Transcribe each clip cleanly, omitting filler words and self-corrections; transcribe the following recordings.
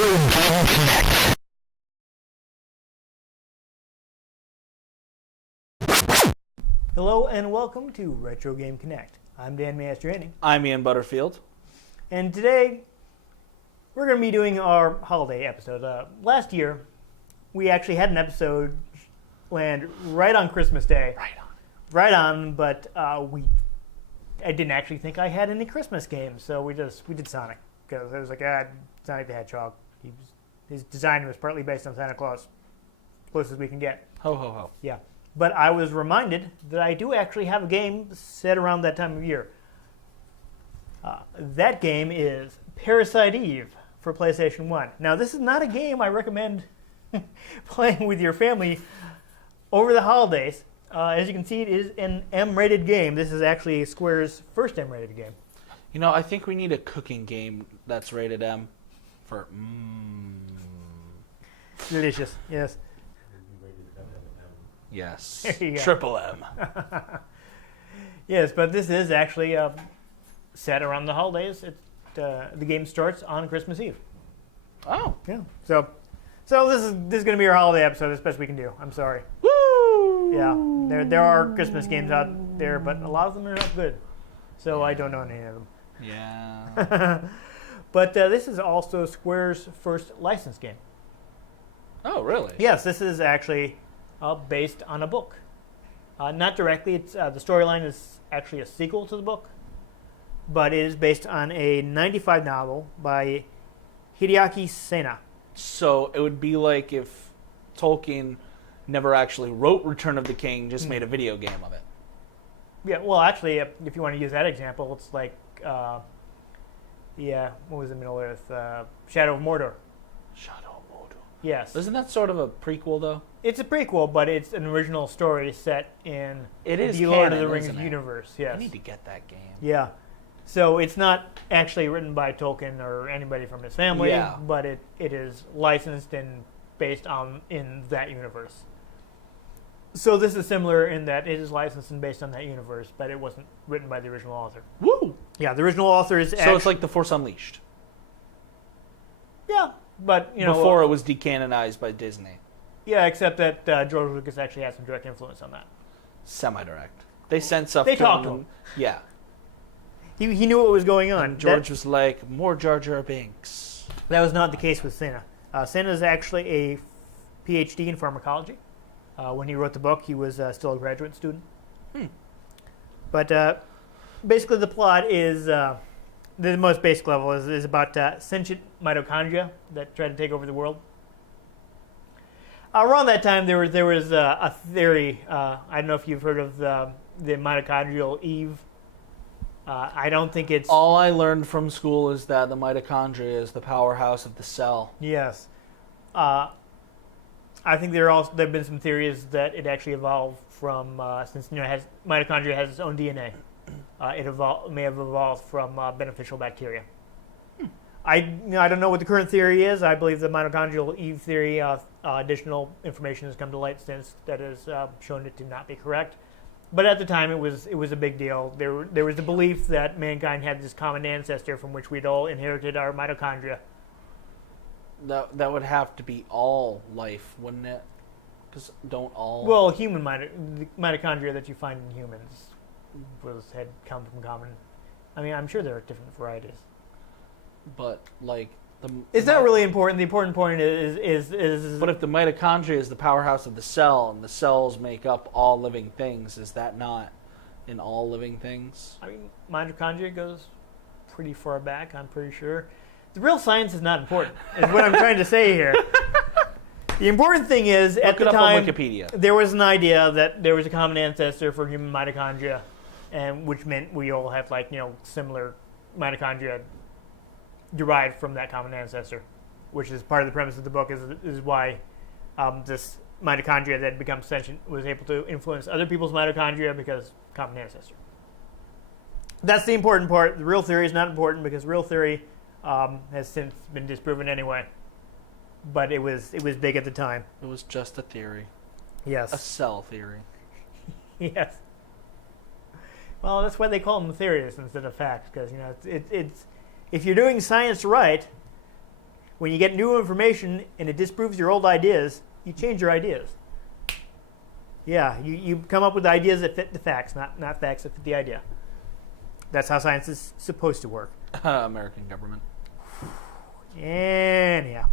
Game Connect. Hello and welcome to Retro Game Connect. I'm Dan Mastriani. I'm Ian Butterfield. And today we're going to be doing our holiday episode. Last year we actually had an episode land right on Christmas Day. Right on, but I didn't actually think I had any Christmas games, so we did Sonic. Because I was like, Sonic the Hedgehog. His design was partly based on Santa Claus. As close as we can get. Ho, ho, ho. Yeah. But I was reminded that I do actually have a game set around that time of year. That game is Parasite Eve for PlayStation 1. Now, this is not a game I recommend playing with your family over the holidays. As you can see, it is an M-rated game. This is actually Square's first M-rated game. You know, I think we need a cooking game that's rated M for Delicious, yes. Yes. There you go. Triple M. Yes, but this is actually set around the holidays. The game starts on Christmas Eve. Oh. Yeah. So this is going to be our holiday episode, as best we can do. I'm sorry. Woo! Yeah. There are Christmas games out there, but a lot of them are not good. So I don't own any of them. Yeah. But this is also Square's first licensed game. Oh, really? Yes, this is actually based on a book. Not directly. It's the storyline is actually a sequel to the book, but it is based on a 1995 novel by Hideaki Sena. So it would be like if Tolkien never actually wrote Return of the King, just made a video game of it. Yeah, well, actually, if you want to use that example, it's like, what was it, Middle-earth? Shadow of Mordor. Shadow of Mordor. Yes. Isn't that sort of a prequel, though? It's a prequel, but it's an original story set in is the Lord of canon, the Rings isn't it? universe. Yes. I need to get that game. Yeah. So it's not actually written by Tolkien or anybody from his family, Yeah. but it is licensed and based in that universe. So this is similar in that it is licensed and based on that universe, but it wasn't written by the original author. Woo! Yeah, the original author is So it's like The Force Unleashed. Yeah, but Before it was decanonized by Disney. Yeah, except that George Lucas actually had some direct influence on that. Semi-direct. They sent stuff They to talked him. to him. Yeah. He knew what was going on. And George was like, more Jar Jar Binks. That was not the case with Sena. Sena is actually a PhD in pharmacology. When he wrote the book, he was still a graduate student. But basically the plot is, the most basic level is about sentient mitochondria that try to take over the world. Around that time, there was a theory. I don't know if you've heard of the mitochondrial Eve. I don't think it's... All I learned from school is that the mitochondria is the powerhouse of the cell. Yes. I think there have been some theories that it actually evolved from, since mitochondria has its own DNA, it may have evolved from beneficial bacteria. I don't know what the current theory is. I believe the mitochondrial Eve theory, additional information has come to light since that has shown it to not be correct. But at the time, it was a big deal. There was the belief that mankind had this common ancestor from which we'd all inherited our mitochondria. That would have to be all life, wouldn't it? Because don't all... Well, the mitochondria that you find in humans had come from common... I mean, I'm sure there are different varieties. But, like... It's not really important. The important point is... But if the mitochondria is the powerhouse of the cell, and the cells make up all living things, is that not in all living things? I mean, mitochondria goes pretty far back, I'm pretty sure. The real science is not important, is what I'm trying to say here. The important thing is, at the time, there was an idea that there was a common ancestor for human mitochondria, and which meant we all have similar mitochondria derived from that common ancestor, which is part of the premise of the book. Is why this mitochondria that becomes sentient was able to influence other people's mitochondria because common ancestor. That's the important part. The real theory is not important because real theory has since been disproven anyway. But it was big at the time. It was just a theory. Yes. A cell theory. Yes. Well, that's why they call them theories instead of facts, because it's if you're doing science right, when you get new information and it disproves your old ideas, you change your ideas. Yeah, you come up with ideas that fit the facts, not facts that fit the idea. That's how science is supposed to work. American government. Anyhow.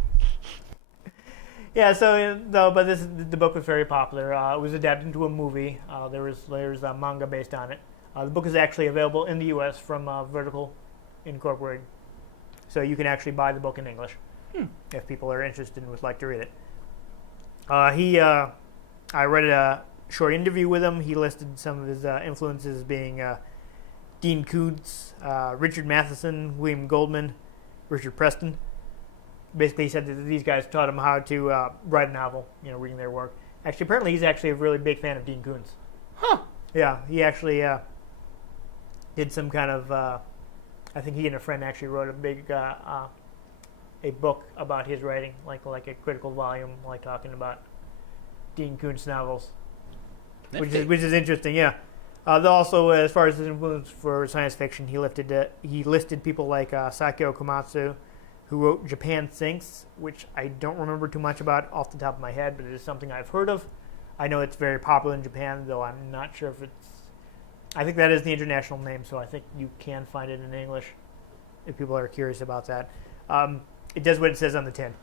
Yeah, so but the book was very popular. It was adapted into a movie. There's a manga based on it. The book is actually available in the U.S. from Vertical Incorporated, so you can actually buy the book in English if people are interested and would like to read it. I read a short interview with him. He listed some of his influences being Dean Koontz, Richard Matheson, William Goldman, Richard Preston. Basically, he said that these guys taught him how to write a novel, reading their work. Actually, apparently he's actually a really big fan of Dean Koontz. Huh. Yeah, he actually did some kind of, I think he and a friend actually wrote a book about his writing, like a critical volume, like talking about Dean Koontz novels, which is interesting. Yeah. Also, as far as his influence for science fiction, he listed people like Sakio Komatsu, who wrote Japan Sinks, which I don't remember too much about off the top of my head, but it is something I've heard of. I know it's very popular in Japan, though I'm not sure if it's... I think that is the international name, so I think you can find it in English if people are curious about that. It does what it says on the tin.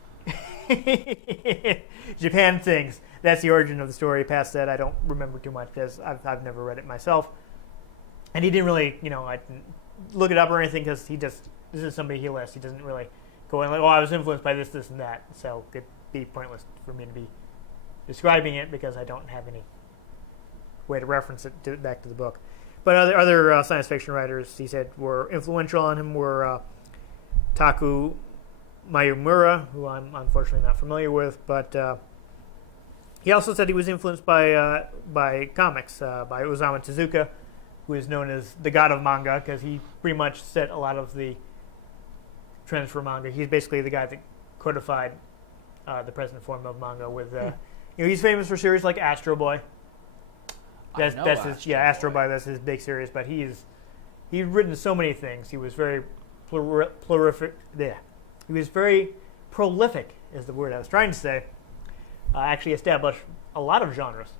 Japan Sinks. That's the origin of the story. Past that, I don't remember too much because I've never read it myself. And he didn't really, I didn't look it up or anything because this is somebody he lists. He doesn't really go in like, I was influenced by this, this, and that. So it'd be pointless for me to be describing it because I don't have any way to reference it back to the book. But other science fiction writers, he said, were influential on him were Taku Mayumura, who I'm unfortunately not familiar with, but he also said he was influenced by comics, by Osamu Tezuka, who is known as the god of manga because he pretty much set a lot of the trends for manga. He's basically the guy that codified the present form of manga with, he's famous for series like Astro Boy. That's his, Astro Boy, that's his big series, but he's written so many things. He was very prolific. Yeah. He was very prolific, is the word I was trying to say. Actually established a lot of genres.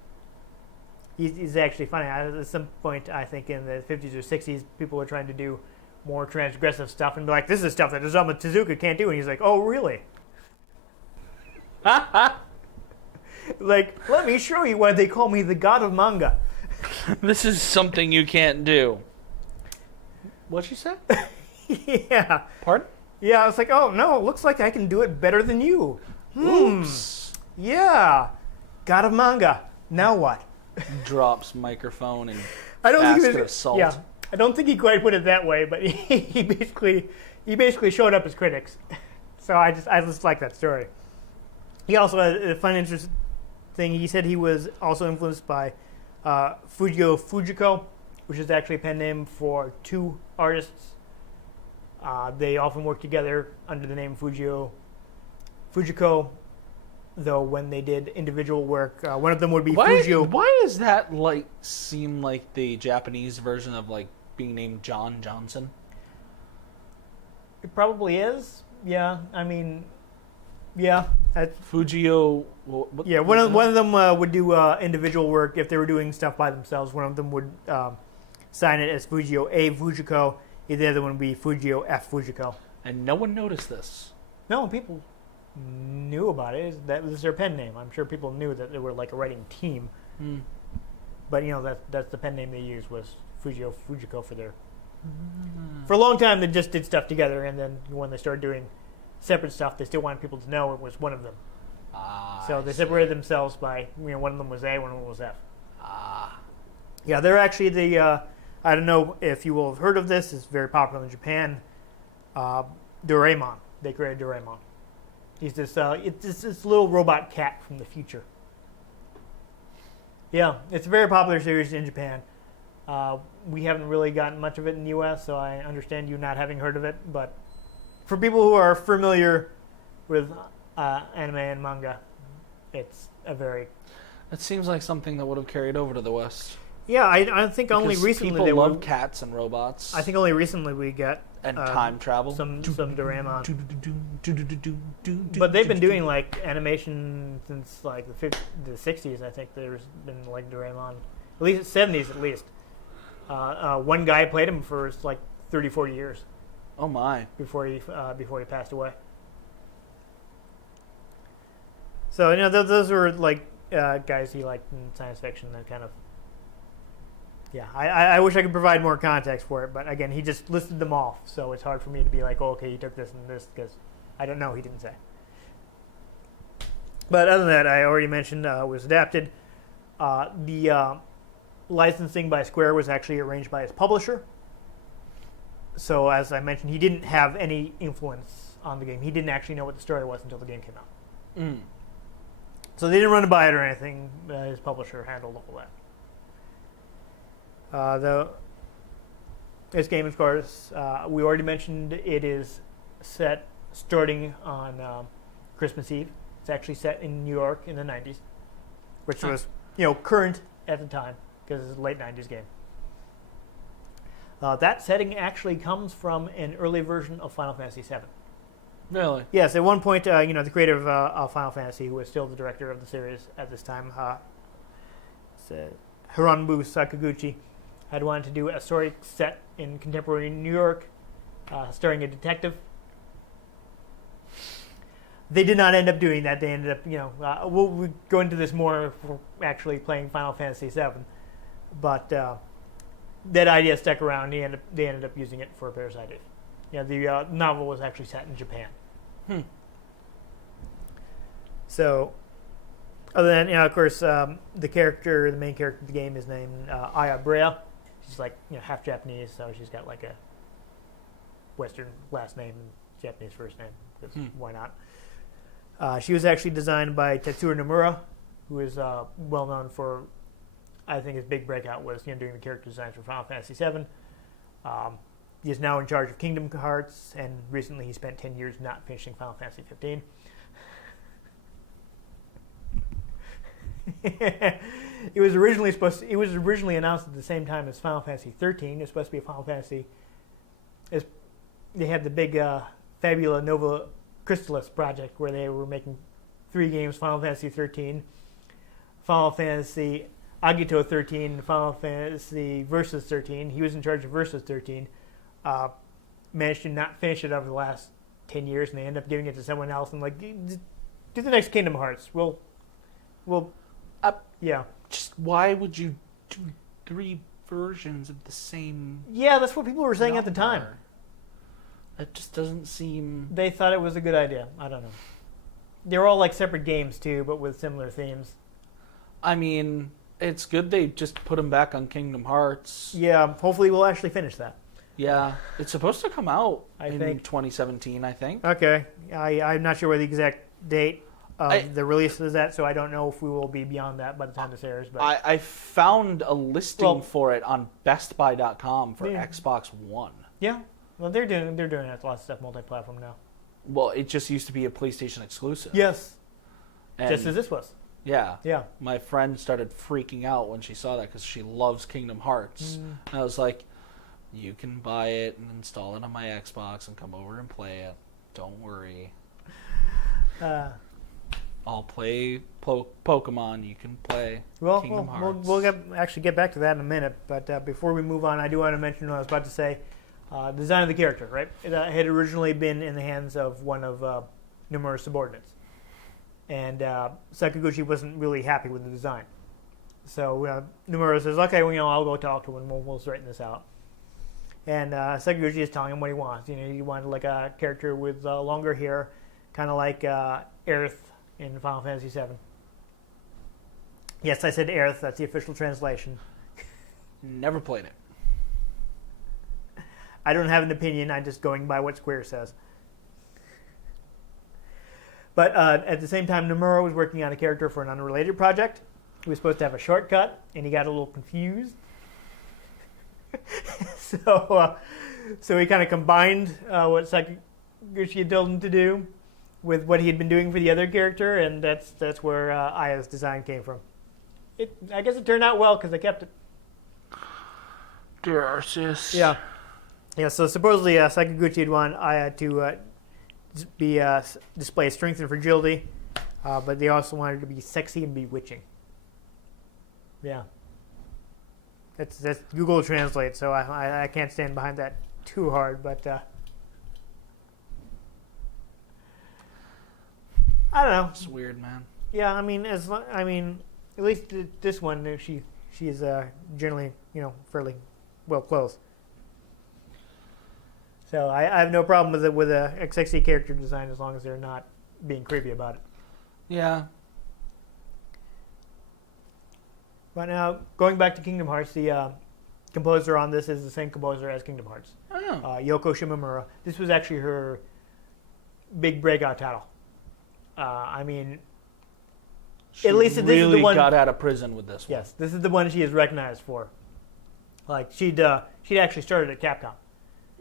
He's actually funny. At some point, I think in the 50s or 60s, people were trying to do more transgressive stuff and be like, this is stuff that Osamu Tezuka can't do. And he's like, oh, really? Like, let me show you why they call me the god of manga. This is something you can't do. What'd you say? Yeah. Pardon? Yeah, I was like, oh, no, it looks like I can do it better than you. Oops. Yeah. God of manga. Now what? Drops microphone and basket of salt. Yeah, I don't think he quite put it that way, but he basically showed up as critics. So I just like that story. He also had a fun, interesting thing. He said he was also influenced by Fujio Fujiko, which is actually a pen name for two artists. They often work together under the name Fujiko, though when they did individual work, one of them would be Fujio. Why does that seem like the Japanese version of being named John Johnson? It probably is. Yeah, I mean, yeah. Fujio. Yeah, one of them would do individual work if they were doing stuff by themselves. One of them would sign it as Fujio A. Fujiko. The other one would be Fujio F. Fujiko. And no one noticed this. No, people knew about it. That was their pen name. I'm sure people knew that they were like a writing team. Mm. But that's the pen name they used was Fujio Fujiko for their. For a long time, they just did stuff together, and then when they started doing separate stuff, they still wanted people to know it was one of them. So they separated themselves by one of them was A, one of them was F. Yeah, they're actually the. I don't know if you will have heard of this. It's very popular in Japan. Doraemon. They created Doraemon. He's this little robot cat from the future. Yeah, it's a very popular series in Japan. We haven't really gotten much of it in the U.S., so I understand you not having heard of it. But for people who are familiar with anime and manga, it's a very... It seems like something that would have carried over to the West. Yeah, I think only recently people love cats and robots. I think only recently we got And time travel. Some Doraemon. But they've been doing like animation since like the 60s. I think there's been like Doraemon, at least 70s at least. One guy played him for like 30, 40 years. Oh my! Before he passed away. So those were like guys he liked in science fiction. That kind of. Yeah, I wish I could provide more context for it, but again, he just listed them off, so it's hard for me to be like, oh, okay, he took this and this, because I don't know, he didn't say. But other than that, I already mentioned was adapted. The licensing by Square was actually arranged by his publisher. So as I mentioned, he didn't have any influence on the game. He didn't actually know what the story was until the game came out. Mm. So they didn't run to buy it or anything. His publisher handled all that. This game, of course, we already mentioned it is set starting on Christmas Eve. It's actually set in New York in the 90s, which was, current at the time because it's a late 90s game. That setting actually comes from an early version of Final Fantasy VII. Really? Yes, at one point, the creator of Final Fantasy, who is still the director of the series at this time, Hironobu Sakaguchi, had wanted to do a story set in contemporary New York, starring a detective. They did not end up doing that. They ended up, we'll go into this more for actually playing Final Fantasy VII, but that idea stuck around. They ended up using it for Parasite. The novel was actually set in Japan. So, other than, of course, the main character of the game is named Aya Brea. She's like, half Japanese, so she's got like a Western last name and Japanese first name. Because why not? She was actually designed by Tetsuya Nomura, who is well known for, I think his big breakout was doing the character designs for Final Fantasy VII. He is now in charge of Kingdom Hearts, and recently he spent 10 years not finishing Final Fantasy 15. It was originally announced at the same time as Final Fantasy 13. It's supposed to be a Final Fantasy. They had the big Fabula Nova Crystallis project where they were making 3 games: Final Fantasy 13, Final Fantasy Agito 13, and Final Fantasy Versus 13. He was in charge of Versus 13. Managed to not finish it over the last 10 years, and they end up giving it to someone else. And like, do the next Kingdom Hearts. We'll. Yeah. Just why would you do 3 versions of the same? Yeah, that's what people were saying at the time. It just doesn't seem. They thought it was a good idea. I don't know. They were all like separate games too, but with similar themes. I mean, it's good they just put them back on Kingdom Hearts. Yeah, hopefully we'll actually finish that. Yeah, it's supposed to come out in 2017, I think. Okay, I'm not sure where the exact date of the release is at, so I don't know if we will be beyond that by the time this airs. But I found a listing for it on BestBuy.com for Xbox One. Yeah, well they're doing lots of stuff multi-platform now. Well, it just used to be a PlayStation exclusive. Yes, and just as this was. Yeah. Yeah. My friend started freaking out when she saw that because she loves Kingdom Hearts. And I was like, you can buy it and install it on my Xbox and come over and play it. Don't worry. I'll play Pokemon. You can play Kingdom Hearts. We'll actually get back to that in a minute. But before we move on, I do want to mention what I was about to say. Design of the character, right? It had originally been in the hands of one of Nomura's subordinates. And Sakaguchi wasn't really happy with the design. So Nomura says, okay, I'll go talk to him and we'll straighten this out. And Sakaguchi is telling him what he wants. He wanted like a character with longer hair, kind of like Aerith in Final Fantasy VII. Yes, I said Aerith. That's the official translation. Never played it. I don't have an opinion. I'm just going by what Square says. But at the same time, Nomura was working on a character for an unrelated project. He was supposed to have a shortcut, and he got a little confused. So he kind of combined what Sakaguchi had told him to do with what he had been doing for the other character, and that's where Aya's design came from. I guess it turned out well because they kept it. Dear sis. Yeah. Yeah, so supposedly Sakaguchi had wanted to display strength and fragility, but they also wanted to be sexy and bewitching. Yeah. That's Google Translate, so I can't stand behind that too hard, but I don't know. It's weird, man. Yeah, I mean, at least this one, she's generally, fairly well clothed. So I have no problem with a sexy character design as long as they're not being creepy about it. Yeah. But now, going back to Kingdom Hearts, the composer on this is the same composer as Kingdom Hearts. Oh. Yoko Shimomura. This was actually her big breakout title. She at least really this is the one. Got out of prison with this one. Yes, this is the one she is recognized for. Like she'd actually started at Capcom.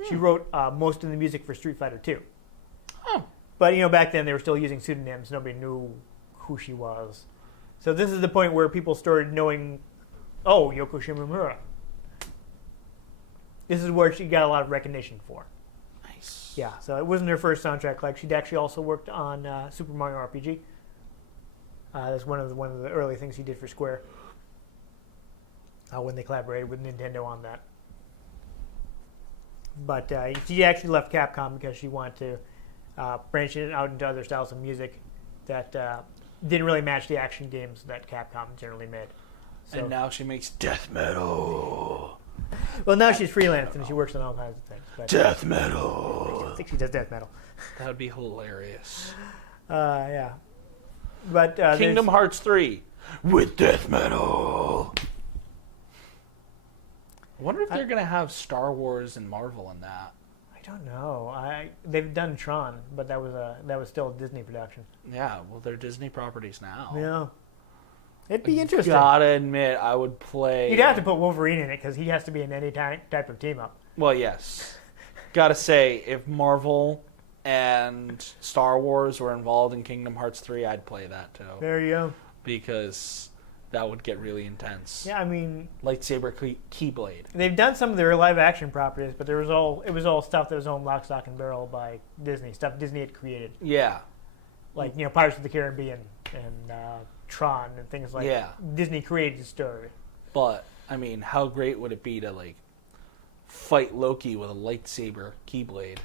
She wrote most of the music for Street Fighter 2. Oh. But back then they were still using pseudonyms. Nobody knew who she was. So this is the point where people started knowing, oh, Yoko Shimomura. This is where she got a lot of recognition for. Nice. Yeah, so it wasn't her first soundtrack. Like she'd actually also worked on Super Mario RPG. That's one of the early things she did for Square. When they collaborated with Nintendo on that. But she actually left Capcom because she wanted to branch it out into other styles of music that didn't really match the action games that Capcom generally made. So, and now she makes death metal. Well, now she's freelance and she works on all kinds of things. But, death metal. I think she does death metal. That would be hilarious. Yeah. But Kingdom Hearts 3 with death metal. I wonder if they're going to have Star Wars and Marvel in that. I don't know. They've done Tron, but that was still a Disney production. Yeah, well, they're Disney properties now. Yeah. It'd be interesting. Gotta admit, I would play... You'd have to put Wolverine in it because he has to be in any type of team up. Well, yes. Gotta say, if Marvel and Star Wars were involved in Kingdom Hearts 3, I'd play that too. There you go. Because that would get really intense. Yeah, I mean... Lightsaber Keyblade. They've done some of their live-action properties, but it was all stuff that was owned lock, stock, and barrel by Disney. Stuff Disney had created. Yeah. Like, Pirates of the Caribbean and Tron and things like that. Disney created the story. But, I mean, how great would it be to, fight Loki with a lightsaber Keyblade?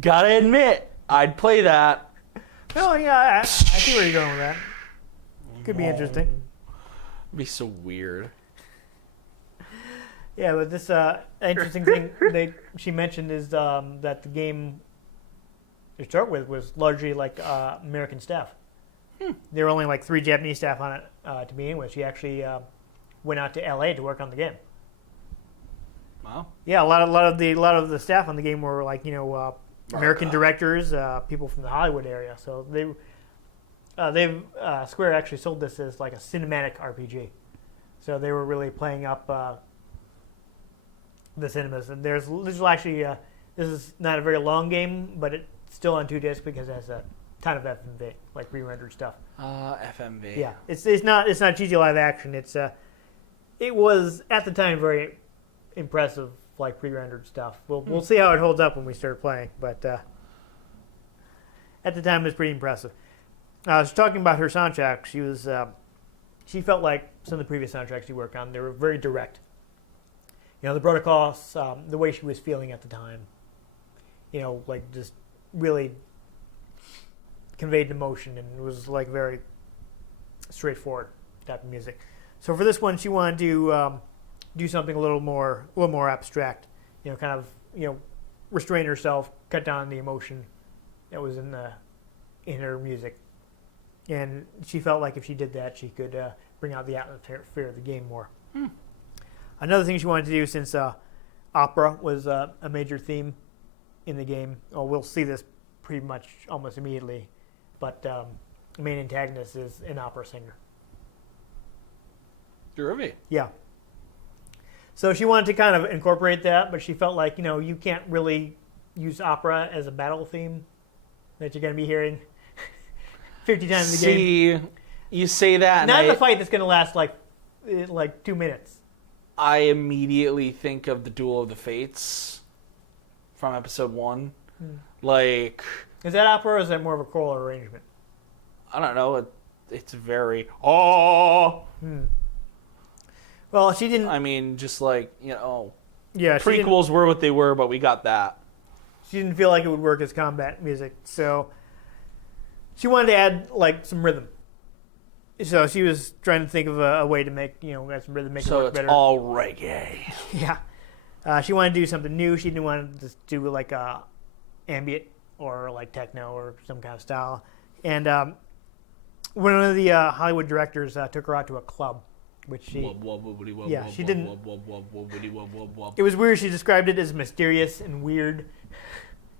Gotta admit, I'd play that. Oh, yeah, I see where you're going with that. Could be interesting. It'd be so weird. Yeah, but this interesting thing she mentioned is that the game to start with was largely American staff. There were only 3 Japanese staff on it to begin with. She actually went out to LA to work on the game. Wow. Yeah, a lot of the staff on the game were American directors, people from the Hollywood area. So Square actually sold this as a cinematic RPG. So they were really playing up the cinemas. And this is not a very long game, but it's still on 2 discs because it has a ton of FMV, re-rendered stuff. FMV. Yeah, it's not cheesy live action. It was at the time very impressive, pre-rendered stuff. We'll see how it holds up when we start playing, but at the time it was pretty impressive. I was talking about her soundtrack. She felt like some of the previous soundtracks she worked on, they were very direct. The brought across the way she was feeling at the time. Just really conveyed emotion, and it was very straightforward type of music. So for this one, she wanted to do something a little more abstract. Restrain herself, cut down the emotion that was in her music, and she felt like if she did that, she could bring out the atmosphere of the game more. Another thing she wanted to do, since opera was a major theme in the game. We'll see this pretty much almost immediately, but the main antagonist is an opera singer. Groovy. Yeah. So she wanted to kind of incorporate that, but she felt like, you can't really use opera as a battle theme that you're going to be hearing 50 times in the game. See, you say that. Not in a fight that's going to last 2 minutes. I immediately think of the Duel of the Fates from episode 1. Like, is that opera or is that more of a choral arrangement? I don't know. It's very Well, she didn't. I mean, just like Yeah, prequels were what they were, but we got that. She didn't feel like it would work as combat music, so she wanted to add like some rhythm. So she was trying to think of a way to make add some rhythm, make it work better. So it's all reggae. Yeah, she wanted to do something new. She didn't want to just do like ambient or like techno or some kind of style. And one of the Hollywood directors took her out to a club, which she didn't. It was weird. She described it as mysterious and weird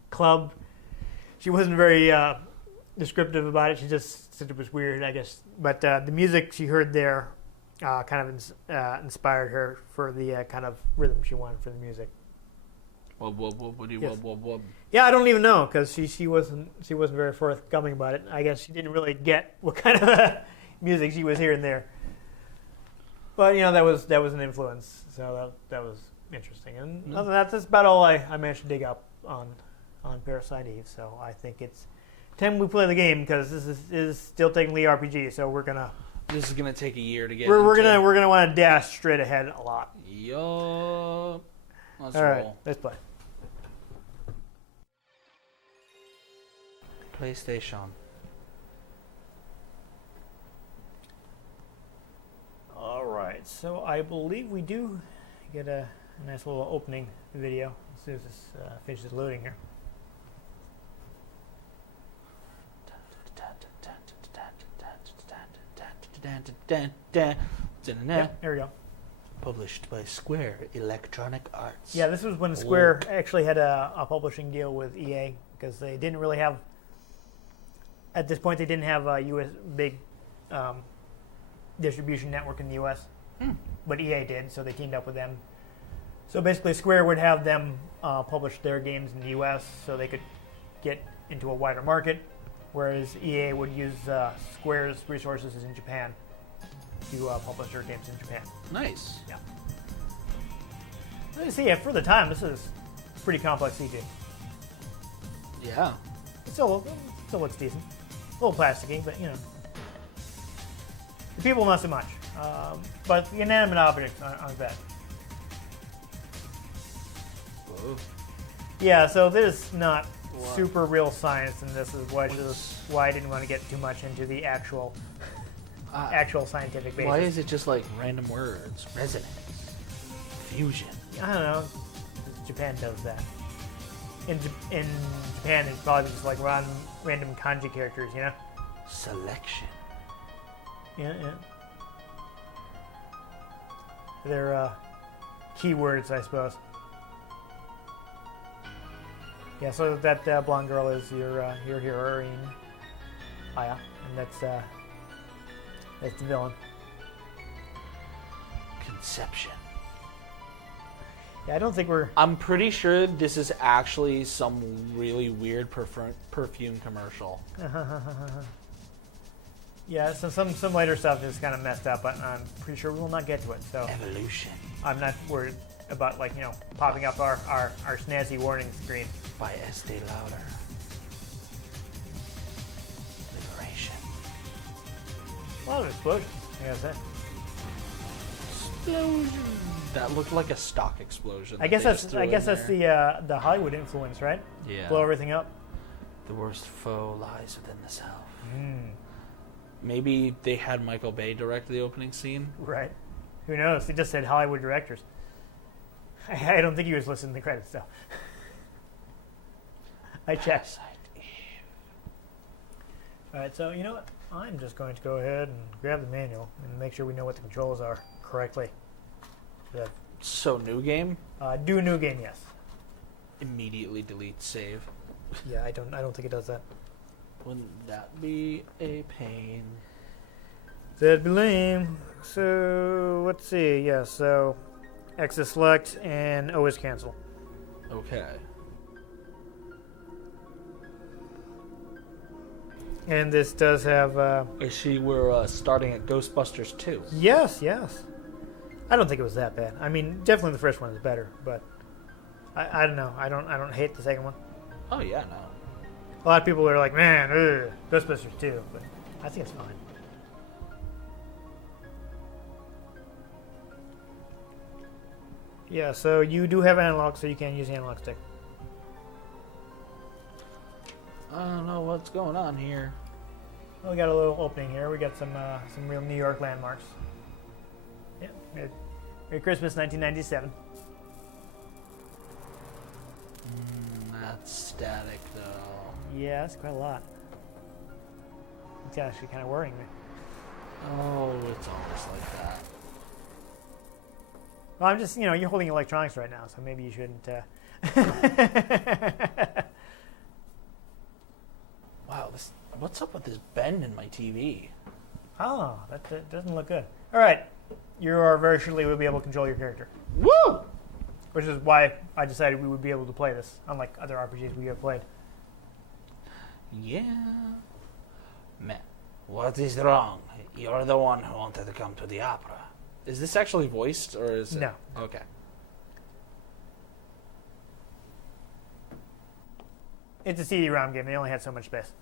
club. She wasn't very descriptive about it. She just said it was weird, I guess. But the music she heard there kind of inspired her for the kind of rhythm she wanted for the music. Yes. Yeah, I don't even know because she wasn't very forthcoming about it. I guess she didn't really get what kind of music she was hearing there. But that was an influence, so that was interesting. And other than that, that's about all I managed to dig up on Parasite Eve. So I think it's time we play the game because this is still technically RPG. So this is gonna take a year to get. We're gonna want to dash straight ahead a lot. Yup. Let's all right, roll. let's play. PlayStation. All right, so I believe we do get a nice little opening video as soon as this finishes loading here. Yeah, there we go. Published by Square Electronic Arts. Yeah, this was when Square actually had a publishing deal with EA because they didn't really have. At this point, they didn't have a big distribution network in the U.S., but EA did, so they teamed up with them. So basically, Square would have them publish their games in the U.S. so they could get into a wider market, whereas EA would use Square's resources in Japan to publish their games in Japan. Nice. Yeah. Let me see. For the time, this is pretty complex CG. Yeah. It still looks decent. A little plasticky, but the people not so much. But the inanimate objects aren't bad. Whoa. Yeah, so there's not super real science, and this is why I didn't want to get too much into the actual scientific basis. Why is it just like random words? Resonance. Fusion. I don't know. Japan does that. In Japan, it's probably just like random kanji characters, Selection. Yeah. They're keywords, I suppose. Yeah, so that blonde girl is your heroine, Aya, and that's the villain. Conception. Yeah, I don't think we're. I'm pretty sure this is actually some really weird perfume commercial. Yeah, so some later stuff is kind of messed up, but I'm pretty sure we will not get to it. So Evolution. I'm not worried about popping up our snazzy warning screen. By Estee Lauder. Liberation. A lot of explosions, I gotta say. Explosion. That looked like a stock explosion. I guess that's the Hollywood influence, right? Yeah. Blow everything up. The worst foe lies within the self. Maybe they had Michael Bay direct the opening scene. Right. Who knows? He just said Hollywood directors. I don't think he was listening to the credits, though. I checked. All right, so you know what? I'm just going to go ahead and grab the manual and make sure we know what the controls are correctly. So new game? Do a new game, yes. Immediately delete save. Yeah, I don't think it does that. Wouldn't that be a pain? That'd be lame. So let's see. Yeah, so X is select and O is cancel. Okay. And this does have. I see we're starting at Ghostbusters 2. Yes. I don't think it was that bad. I mean, definitely the first one is better, but I don't know. I don't hate the second one. Oh yeah, no. A lot of people are like, man, Ghostbusters 2, but I think it's fine. Yeah, so you do have analog, so you can use the analog stick. I don't know what's going on here. Well, we got a little opening here. We got some real New York landmarks. Yeah, Merry Christmas, 1997. That's static, though. Yeah, that's quite a lot. It's actually kind of worrying me. Oh, it's almost like that. Well, I'm just, you're holding electronics right now, so maybe you shouldn't. Wow, what's up with this bend in my TV? Oh, that doesn't look good. All right, you are very surely will be able to control your character. Woo! Which is why I decided we would be able to play this, unlike other RPGs we have played. Yeah. Man, what is wrong? You're the one who wanted to come to the opera. Is this actually voiced, or is it? No. Okay. It's a CD-ROM game. They only had so much space.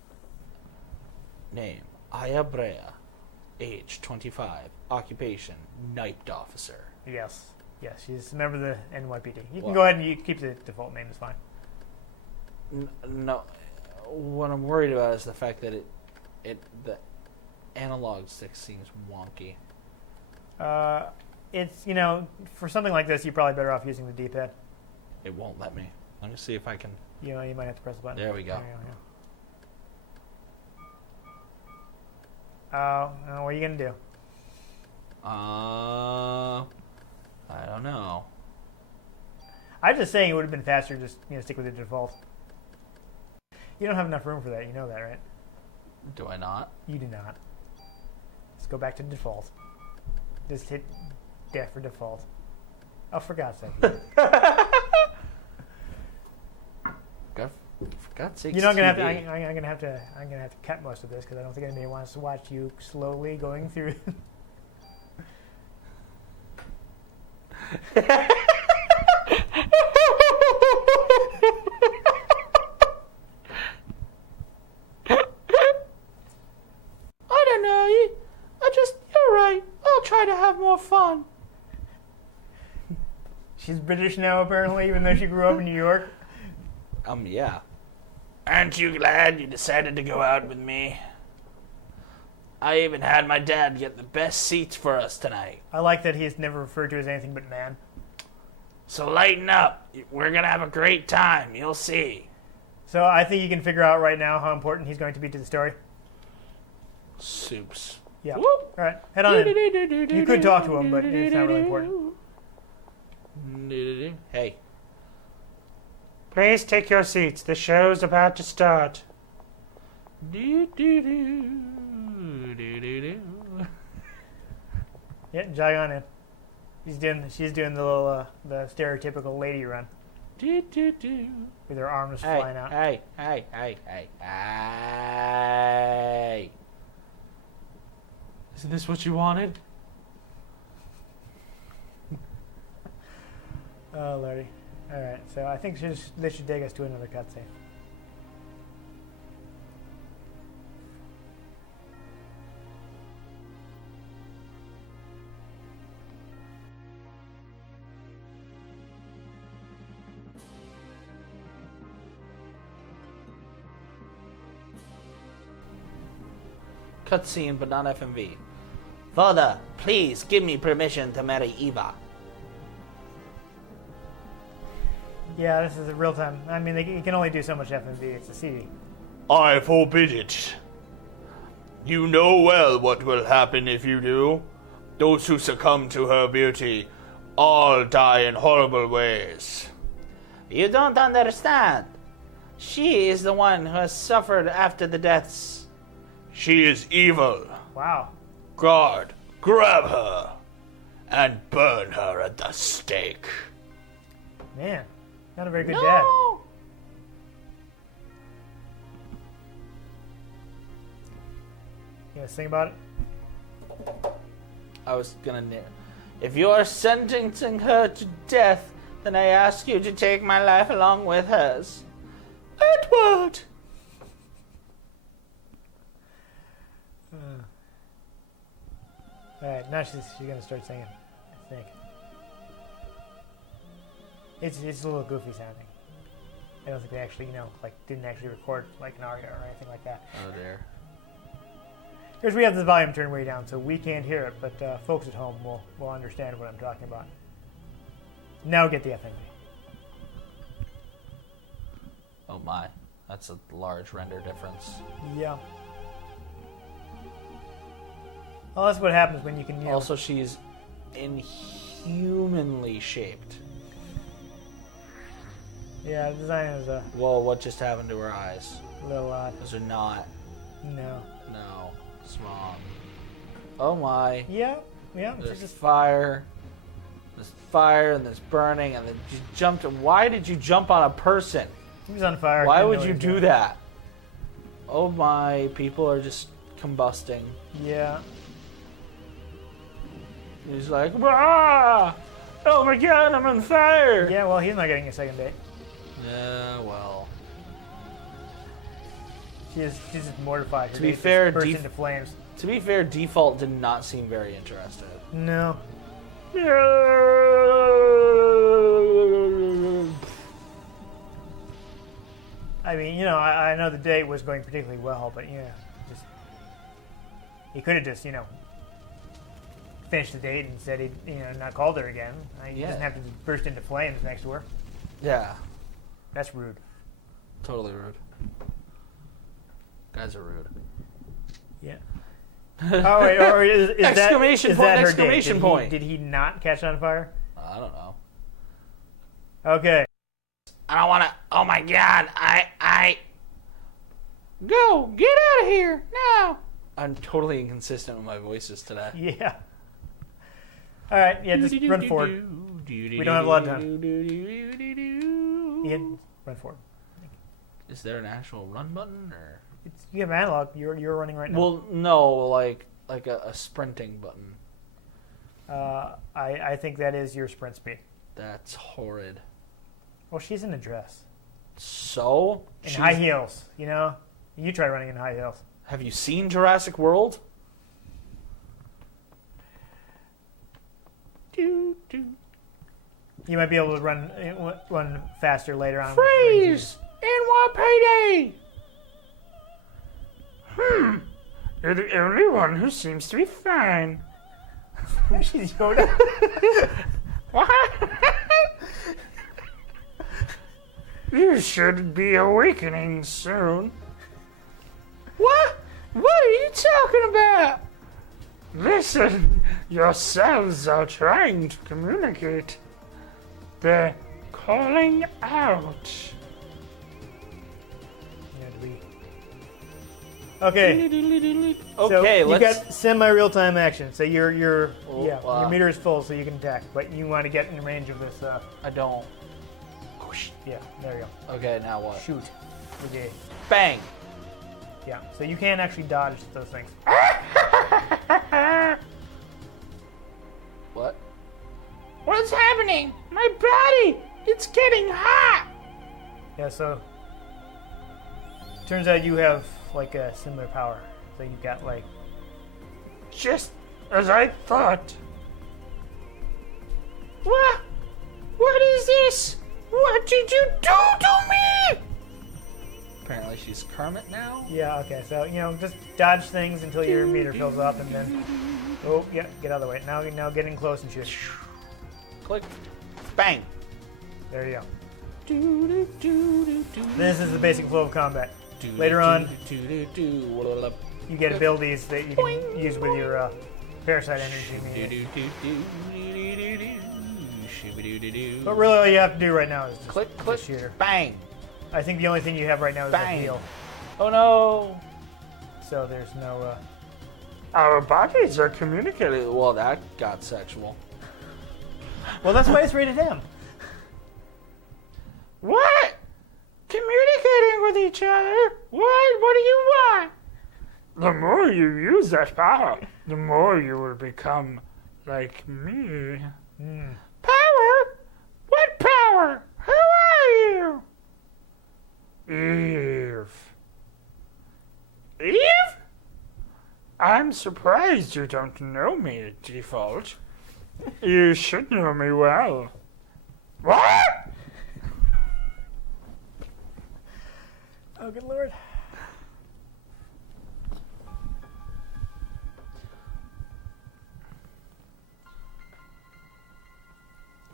Name, Aya Brea. Age, 25. Occupation, night officer. Yes. Yes, she's a member of the NYPD. You can What? go ahead and you keep the default name. It's fine. No, what I'm worried about is the fact that the analog stick seems wonky. It's, for something like this, you're probably better off using the D-pad. It won't let me. Let me see if I can. You might have to press the button. There we go. Oh, what are you going to do? I don't know. I'm just saying it would have been faster to just stick with the default. You don't have enough room for that. You know that, right? Do I not? You do not. Let's go back to default. Just hit def for default. Oh, for God's sake. For God's sake. I'm gonna have to cut most of this because I don't think anybody wants to watch you slowly going through. I don't know. You're right. I'll try to have more fun. She's British now, apparently, even though she grew up in New York. Yeah. Aren't you glad you decided to go out with me? I even had my dad get the best seats for us tonight. I like that he's never referred to as anything but man. So lighten up. We're going to have a great time. You'll see. So I think you can figure out right now how important he's going to be to the story. Soups. Yeah. Whoop. All right, head on in. You could talk to him, but it's not really important. Hey. Please take your seats. The show's about to start. Yeah, jog on in. She's doing the little the stereotypical lady run with her arms flying out. Hey. Isn't this what you wanted? Oh, Lordy. All right, so I think this should take us to another cutscene. Cutscene, but not FMV. Father, please give me permission to marry Eva. Yeah, this is a real time. I mean, you can only do so much FMV. It's a CD. I forbid it. You know well what will happen if you do. Those who succumb to her beauty all die in horrible ways. You don't understand. She is the one who has suffered after the deaths. She is evil. Wow. Guard, grab her and burn her at the stake. Man, not a very good dad. You gonna sing about it? I was gonna If you're sentencing her to death, then I ask you to take my life along with hers. Edward! Alright, now she's gonna start singing, I think. It's a little goofy sounding. I don't think they actually, didn't actually record like an aria or anything like that. Oh dear. Here's we have the volume turned way down, so we can't hear it, but folks at home will understand what I'm talking about. Now get the FNV. Oh my, that's a large render difference. Yeah. Well, that's what happens when you can. Also, she's inhumanly shaped. Yeah, the design is a Whoa, what just happened to her eyes? little odd. Those are not. No. No. Small. Oh my. Yeah. There's fire. There's fire and there's burning and then you jumped. Why did you jump on a person? He was on fire. Why would you do that? Oh my, people are just combusting. Yeah. He's like, ah! Oh my god, I'm on fire! Yeah, well, he's not getting a second date. Yeah, well. She's just mortified. Her To be date fair, just burst into flames. To be fair, Default did not seem very interested. No. I mean, I know the date was going particularly well, but just he could have just, finished the date and said he'd, not called her again. He doesn't have to burst into flames next to her. Yeah. That's rude. Totally rude. Guys are rude. Yeah. Oh wait, or is exclamation that, point! That her exclamation date? point! Did he not catch on fire? I don't know. Okay. I don't want to. Oh my god! I. Go! Get out of here now! I'm totally inconsistent with my voices today. Yeah. All right. Yeah, just run forward. We don't have a lot of time. Ian, run forward. Is there an actual run button or? You have analog. You're running right now. Well, no, like a sprinting button. I think that is your sprint speed. That's horrid. Well, she's in a dress. So? In high heels, You try running in high heels. Have you seen Jurassic World? You might be able to run faster later on. Freeze! NYPD! You're the only one who seems to be fine. She's going up. What? You should be awakening soon. What? What are you talking about? Listen, your cells are trying to communicate. They're calling out. Okay. Okay, so you got semi-real-time action. So your meter is full, so you can attack. But you want to get in range of this. I don't. Yeah, there you go. Okay, now what? Shoot. Okay. Bang. Yeah. So you can't actually dodge those things. What? What's happening? My body! It's getting hot! Yeah, so turns out you have like a similar power. So you've got like just as I thought. What? What is this? What did you do to me? Apparently she's Kermit now. Yeah, okay. So, just dodge things until your meter fills up and then oh, yeah, get out of the way. Now get in close and shoot. Click. Bang. There you go. This is the basic flow of combat. Later on, you get abilities that you can use with your Parasite energy. But really all you have to do right now is just click, shoot her. Bang. I think the only thing you have right now is Bang. a heal. Oh no. So there's no... Our bodies are communicating. Well, that got sexual. Well, that's why it's rated M. What? Communicating with each other? What? What do you want? The more you use that power, the more you will become like me. Power? What power? Who are you? Eve. Eve? I'm surprised you don't know me, Default. You should know me well. What? Oh, good lord.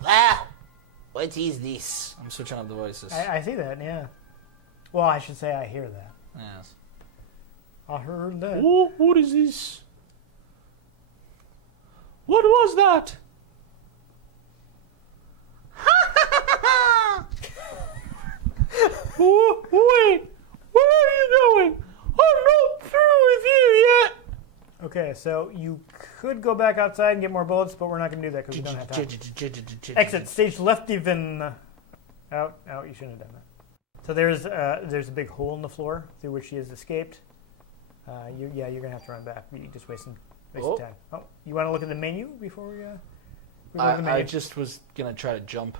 Ah, what is this? I'm switching up the voices. I see that, yeah. Well, I should say I hear that. Yes. I heard that. Oh, what is this? What was that? Oh, wait, where are you going? I'm not through with you yet. Okay, so you could go back outside and get more bullets, but we're not going to do that because we don't have time. Exit, stage left even. Out, you shouldn't have done that. So there's a big hole in the floor through which she has escaped. You're going to have to run back. You just wasting time. Oh, you want to look at the menu before we go to the menu? I just was going to try to jump.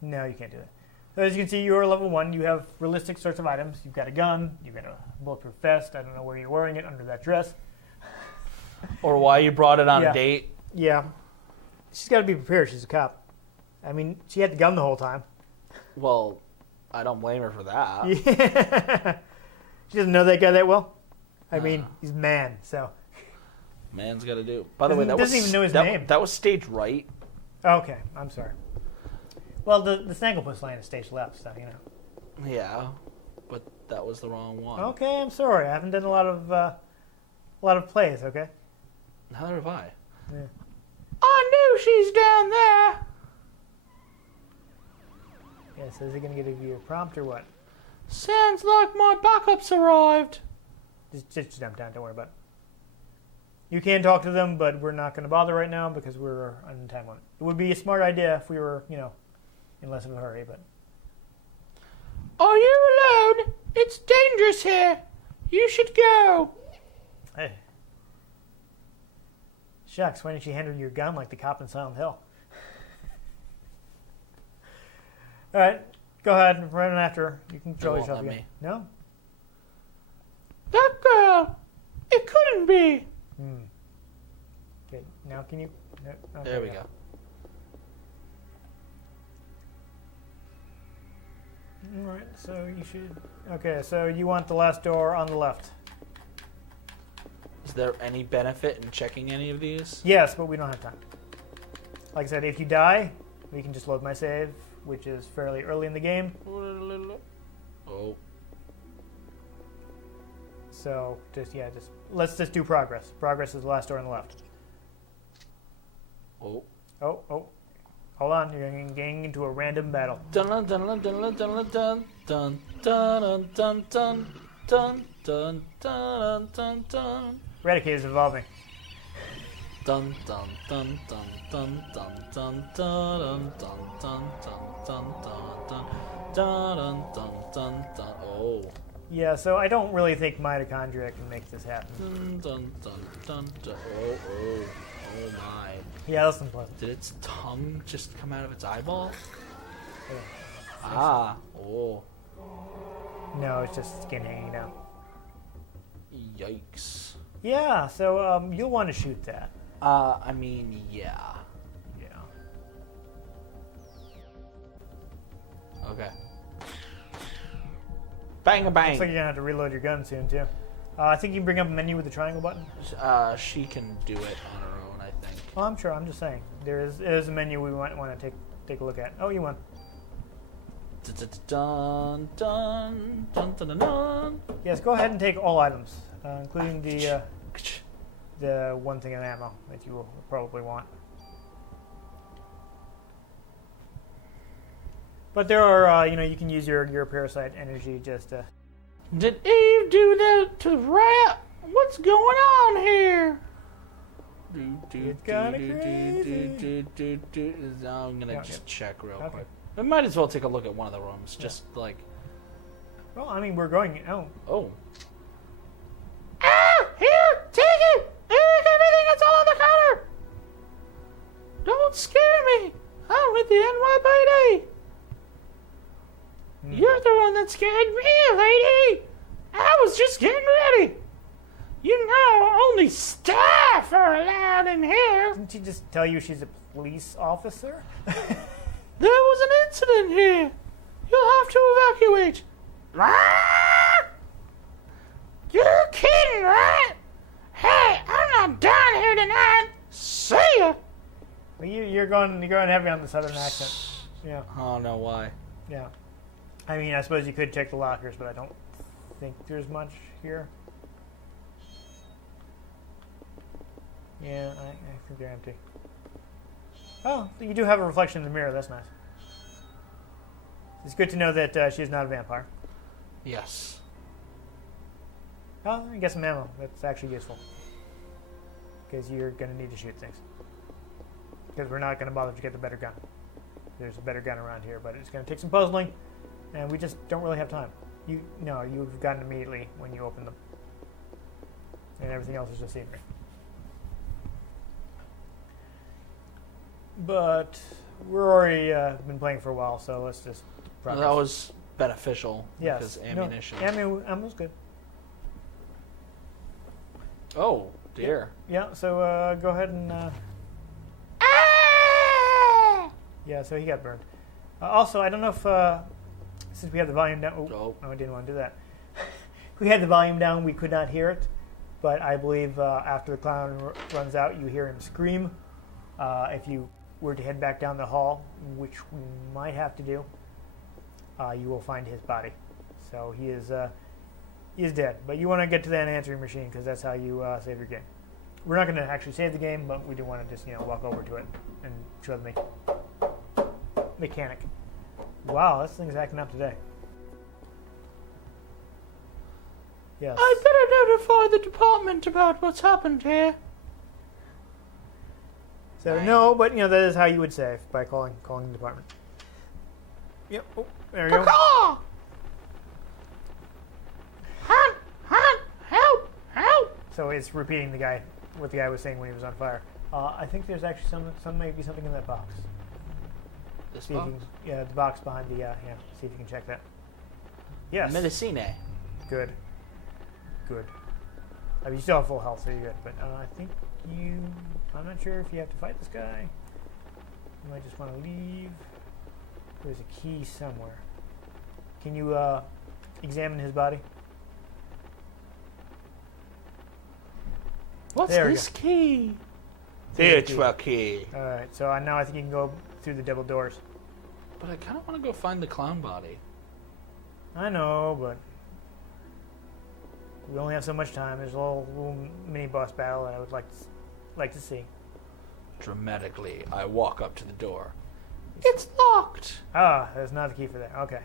No, you can't do that. So as you can see, you are level 1. You have realistic sorts of items. You've got a gun. You've got a bulletproof vest. I don't know where you're wearing it under that dress. Or why you brought it on a date. Yeah. She's got to be prepared. She's a cop. I mean, she had the gun the whole time. Well, I don't blame her for that. Yeah. She doesn't know that guy that well. I mean, he's man, so. Man's got to do. By the way, that doesn't even know his name. That was stage right. Okay, I'm sorry. Well, the Snagglepuss line is stage left, so, you know. Yeah, but that was the wrong one. Okay, I'm sorry. I haven't done a lot of plays, okay? Neither have I. Yeah. I knew she's down there. Yeah, so is it going to give you a prompt or what? Sounds like my backup's arrived. Just jump down. Don't worry about it. You can talk to them, but we're not going to bother right now because we're on time limit. It would be a smart idea if we were, in less of a hurry, but... Are you alone? It's dangerous here. You should go. Hey. Shucks, why didn't you handle your gun like the cop in Silent Hill? All right, go ahead, run after her. You can control yourself again. No? That girl. It couldn't be. Okay, now can you... No, okay, There we go. All right, so you should... Okay, so you want the last door on the left. Is there any benefit in checking any of these? Yes, but we don't have time. Like I said, if you die, we can just load my save, which is fairly early in the game. Oh. So, let's just do progress. Progress is the last door on the left. Oh. Oh. Hold on, you're getting into a random battle. Dun dun dun dun dun dun dun dun dun dun dun dun dun dun dun dun. Eradicate is evolving. Dun dun dun dun dun dun dun dun dun dun dun dun dun dun dun dun. Oh. Yeah, so I don't really think mitochondria can make this happen. Dun dun dun dun. Oh my. Yeah, that's unpleasant. Did its tongue just come out of its eyeball? Yeah. Oh. No, it's just skin hanging down. Yikes. Yeah, so you'll want to shoot that. I mean, yeah. Yeah. Okay. Bang a bang. Looks like you're gonna have to reload your gun soon too. I think you can bring up a menu with the triangle button. She can do it on her own, I think. Well, I'm sure. I'm just saying. There's a menu we might want to take a look at. Oh, you won. Dun dun dun dun dun dun. Yes, go ahead and take all items, including the one thing of ammo that you will probably want. But there are, you can use your parasite energy just to... Did Eve do that to the rat? What's going on here? It's kinda crazy. I'm gonna just check real Okay. quick. We might as well take a look at one of the rooms, just like... Well, I mean, we're going... Oh. Ah! Here! Take it! Take everything that's all on the counter! the NYPD. You're the one that scared me, lady. I was just getting ready. You know, only staff are allowed in here. Didn't she just tell you she's a police officer? There was an incident here. You'll have to evacuate. You're kidding, right? Hey, I'm not down here tonight. See ya. Well, you're going heavy on the southern accent. Yeah. Oh, no, why? Yeah. I mean, I suppose you could check the lockers, but I don't think there's much here. Yeah, I think they're empty. Oh, you do have a reflection in the mirror. That's nice. It's good to know that she's not a vampire. Yes. Oh, you get some ammo. That's actually useful. Because you're going to need to shoot things. Because we're not going to bother to get the better gun. There's a better gun around here, but it's going to take some puzzling, and we just don't really have time. You've gotten immediately when you open them. And everything else is just scenery. But we're already been playing for a while, so let's just progress. That was beneficial. Yes. Because ammunition. No, ammo's good. Oh, dear. Yeah, so go ahead and... Yeah, so he got burned. Also, I don't know if... since we have the volume down... Oh, no, I didn't want to do that. If we had the volume down, we could not hear it. But I believe after the clown runs out, you hear him scream. If you were to head back down the hall, which we might have to do, you will find his body. So he is dead. But you want to get to that answering machine because that's how you save your game. We're not going to actually save the game, but we do want to just walk over to it and show the mechanic. Wow, this thing's acting up today. Yes. I better notify the department about what's happened here. So no, but that is how you would save, by calling the department. Yep. Oh, there you go. Help! So it's repeating what the guy was saying when he was on fire. I think there's actually maybe something in that box. This See if box? you can, yeah, the box behind the see if you can check that. Yes. Medicine. Good. I mean, you still have full health, so you're good. But I think I'm not sure if you have to fight this guy. You might just want to leave. There's a key somewhere. Can you examine his body? What's There we this key? The key. Alright, so now I think you can go through the double doors. But I kind of want to go find the clown body. I know, but we only have so much time. There's a little mini boss battle that I would like to see. Dramatically, I walk up to the door. It's locked. Ah, there's not the key for that. Okay.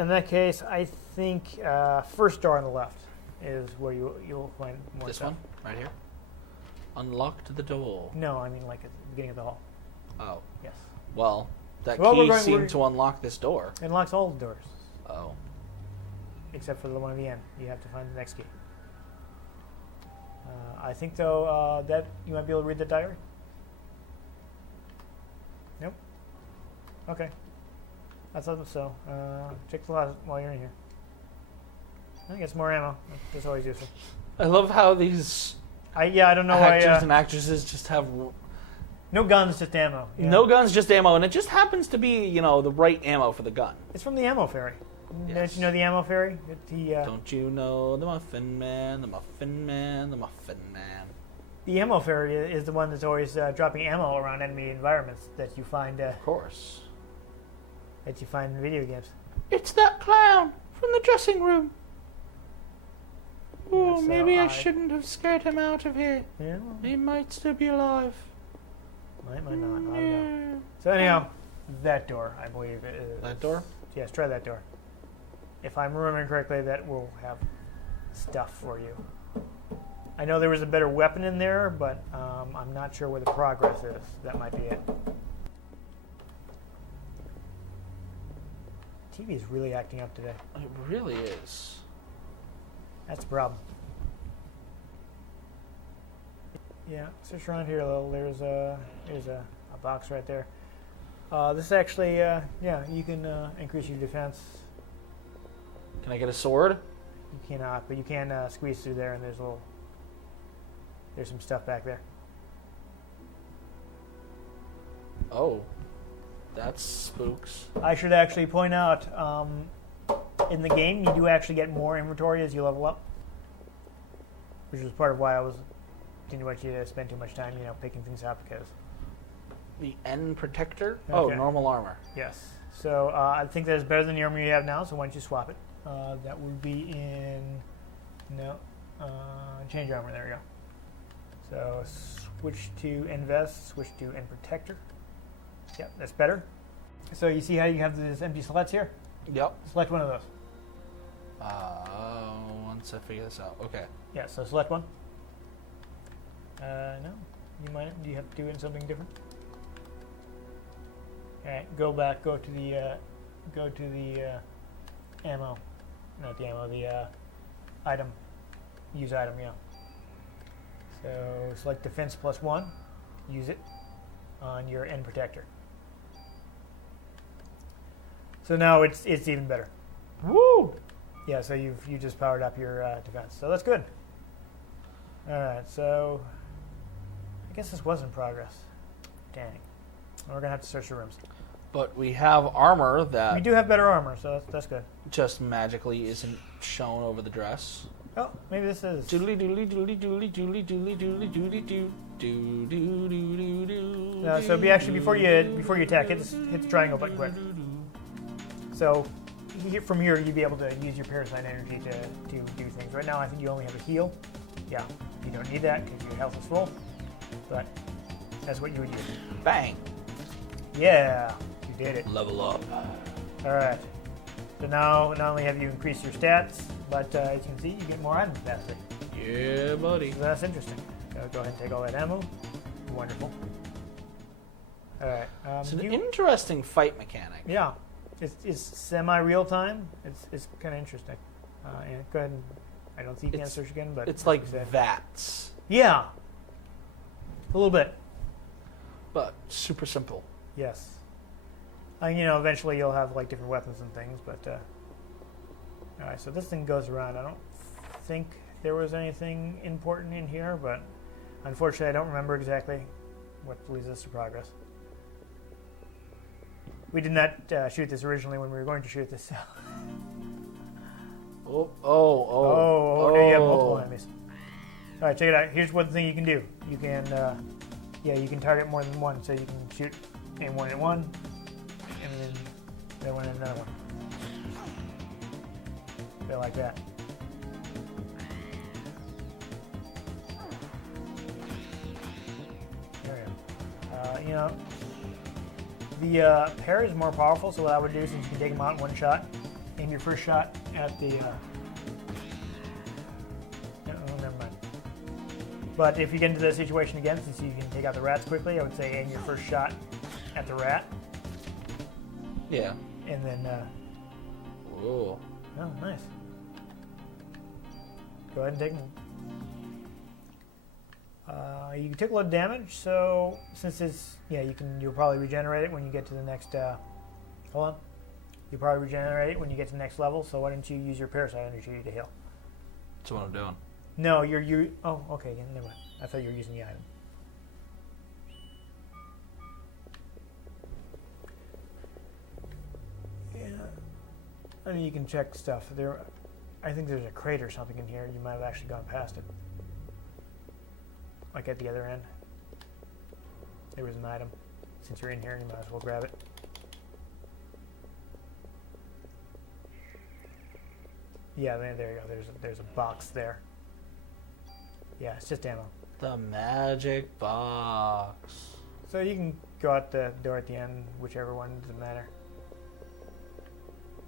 In that case, I think first door on the left is where you'll find more This stuff. one? Right here? Unlocked the door. No, I mean like at the beginning of the hall. Oh. Yes. Well, that Well, key we're seemed to unlock this door. It unlocks all the doors, Oh. except for the one at the end. You have to find the next key. I think, though, that you might be able to read the diary. Nope. Okay. I thought so. Check the closet while you're in here. I think it's more ammo. That's always useful. I love how these I don't know actors why. and actresses just have No guns, just ammo. Yeah. no guns, just ammo, and it just happens to be, the right ammo for the gun. It's from the ammo fairy. Yes. Don't you know the ammo fairy? Don't you know the Muffin Man, the Muffin Man, the Muffin Man? The ammo fairy is the one that's always dropping ammo around enemy environments that you find Of course. in video games. It's that clown from the dressing room. Oh, Yeah, so maybe I shouldn't have scared him out of here. Yeah, He might still be alive. might not. I don't know. So anyhow, that door, I believe, is... That door? Yes, try that door. If I'm remembering correctly, that will have stuff for you. I know there was a better weapon in there, but I'm not sure where the progress is. That might be it. TV is really acting up today. It really is. That's the problem. Yeah, search around here a little. There's a box right there. This actually, yeah, you can increase your defense. Can I get a sword? You cannot, but you can squeeze through there, and there's some stuff back there. Oh, that's spooks. I should actually point out, in the game, you do actually get more inventory as you level up, which was part of why didn't want you to spend too much time, picking things up because. The N protector? Okay. Oh, normal armor. Yes. So I think that is better than the armor you have now. So why don't you swap it? That would be in change armor. There we go. So switch to invest. Switch to N protector. Yep, that's better. So you see how you have these empty slots here? Yep. Select one of those. Once I figure this out. Okay. Yeah. So select one. No. Do you have to do something different? All right, go back. Go to the ammo, not the ammo. The item. Use item. Yeah. So select defense +1. Use it on your N protector. So now it's even better. Woo! Yeah. So you just powered up your defense. So that's good. All right. So I guess this was in progress. Dang. We're gonna have to search the rooms. But we have armor that We do have better armor, so that's good. just magically isn't shown over the dress. Oh, maybe this is. Doodly doodly doodly doodly doodly doodly doodly doodly doo doo doo doo doo doo. No, so before you attack, hit the triangle button quick. So from here you'd be able to use your parasite energy to do things. Right now I think you only have a heal. Yeah, you don't need that because your health is full. But that's what you would use. Bang! Yeah, you did it. Level up. All right. So now not only have you increased your stats, but as you can see, you get more item capacity. Yeah, buddy. So that's interesting. Go ahead and take all that ammo. Wonderful. All right. It's an interesting fight mechanic. Yeah, it's semi-real time. It's kind of interesting. Yeah, go ahead and I don't think you can search again, but It's like VATS, yeah, a little bit. but super simple. Yes. Eventually you'll have like different weapons and things, but all right. So this thing goes around. I don't think there was anything important in here, but unfortunately I don't remember exactly what leads us to progress. We did not shoot this originally when we were going to shoot this. Oh, now you have multiple enemies. All right, check it out. Here's one thing you can do. You can, you can target more than one. So you can shoot aim one at one, and then that one at another one. So like that. There we go. The pair is more powerful. So what I would do, since you can take them out in one shot, aim your first shot at the. Never mind. But if you get into that situation again, since you can take out the rats quickly, I would say aim your first shot at the rat. Yeah. And then. Whoa. Oh, nice. Go ahead and take them. You took a lot of damage, so since it's you'll probably regenerate it when you get to the next. Hold on. You'll probably regenerate it when you get to the next level. So why don't you use your parasite energy to heal? That's what I'm doing. No, you. Oh, okay. Never mind. I thought you were using the item. Yeah. I mean, you can check stuff. I think there's a crate or something in here. You might have actually gone past it. Like at the other end. There was an item. Since you're in here, you might as well grab it. Yeah, there you go. There's a box there. Yeah, it's just ammo. The magic box. So you can go out the door at the end, whichever one, doesn't matter.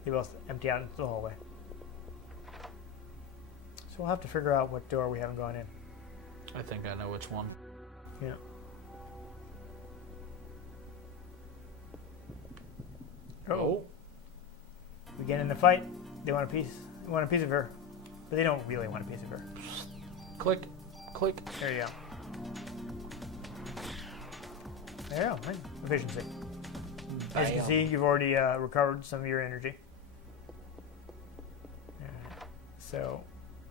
They both empty out into the hallway. So we'll have to figure out what door we haven't gone in. I think I know which one. Yeah. Oh. We get in the fight. They want a piece. They want a piece of her, but they don't really want a piece of her. Click, click. There you go. There you go. Right. Efficiency. As you can see, you've already recovered some of your energy. So,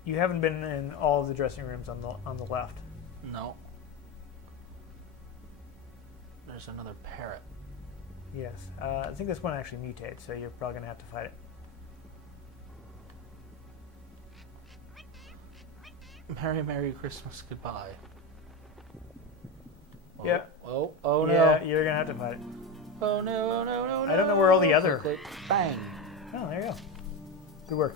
you haven't been in all of the dressing rooms on the left. No. There's another parrot. Yes. I think this one actually mutates, so you're probably going to have to fight it. Merry, Merry Christmas, goodbye. Oh, yeah. Oh no. Yeah, you're going to have to fight it. Oh no, no, no, no. I don't know where all the other... Click, bang. Oh, there you go. Good work.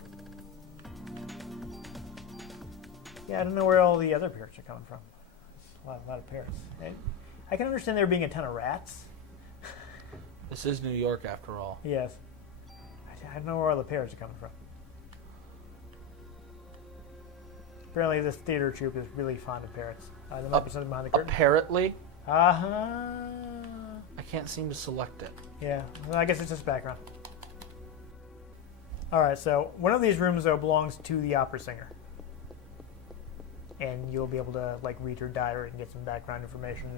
Yeah, I don't know where all the other parrots are coming from. There's a lot of parrots. I can understand there being a ton of rats. This is New York, after all. Yes. I don't know where all the parrots are coming from. Apparently this theater troupe is really fond of parrots. There might be something behind the curtain. Apparently. Uh-huh. I can't seem to select it. Yeah, well, I guess it's just background. Alright, so one of these rooms, though, belongs to the opera singer. And you'll be able to, like, read her diary and get some background information.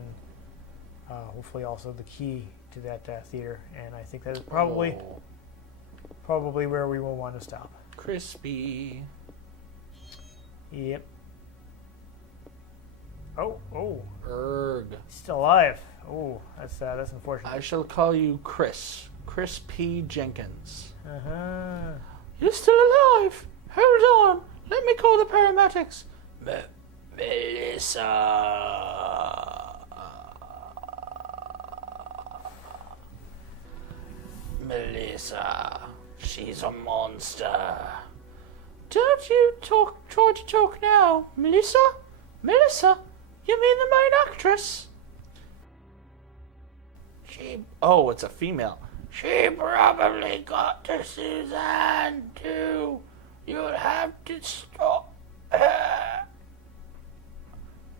Hopefully also the key to that theater. And I think that is probably where we will want to stop. Crispy. Yep. Oh. Erg. He's still alive. Oh, that's unfortunate. I shall call you Chris. Chris P. Jenkins. Uh-huh. You're still alive? Hold on. Let me call the paramedics. Melissa. Melissa. She's a monster. Don't you try to talk now. Melissa? Melissa? You mean the main actress? Oh, it's a female. She probably got to Suzanne, too. You'll have to stop her.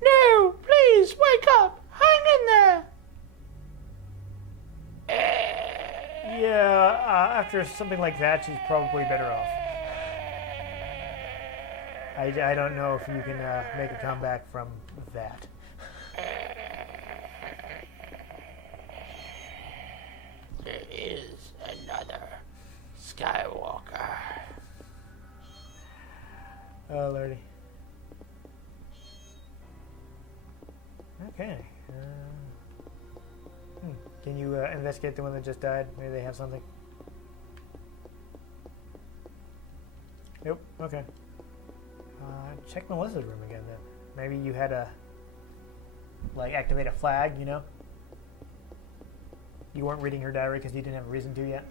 No, please, wake up. Hang in there. Yeah, after something like that, she's probably better off. I don't know if you can make a comeback from that. There is another Skywalker. Oh, lordy. Okay. Can you investigate the one that just died? Maybe they have something. Nope. Okay. Check Melissa's room again then. Maybe you had to, like, activate a flag, you know? You weren't reading her diary because you didn't have a reason to yet?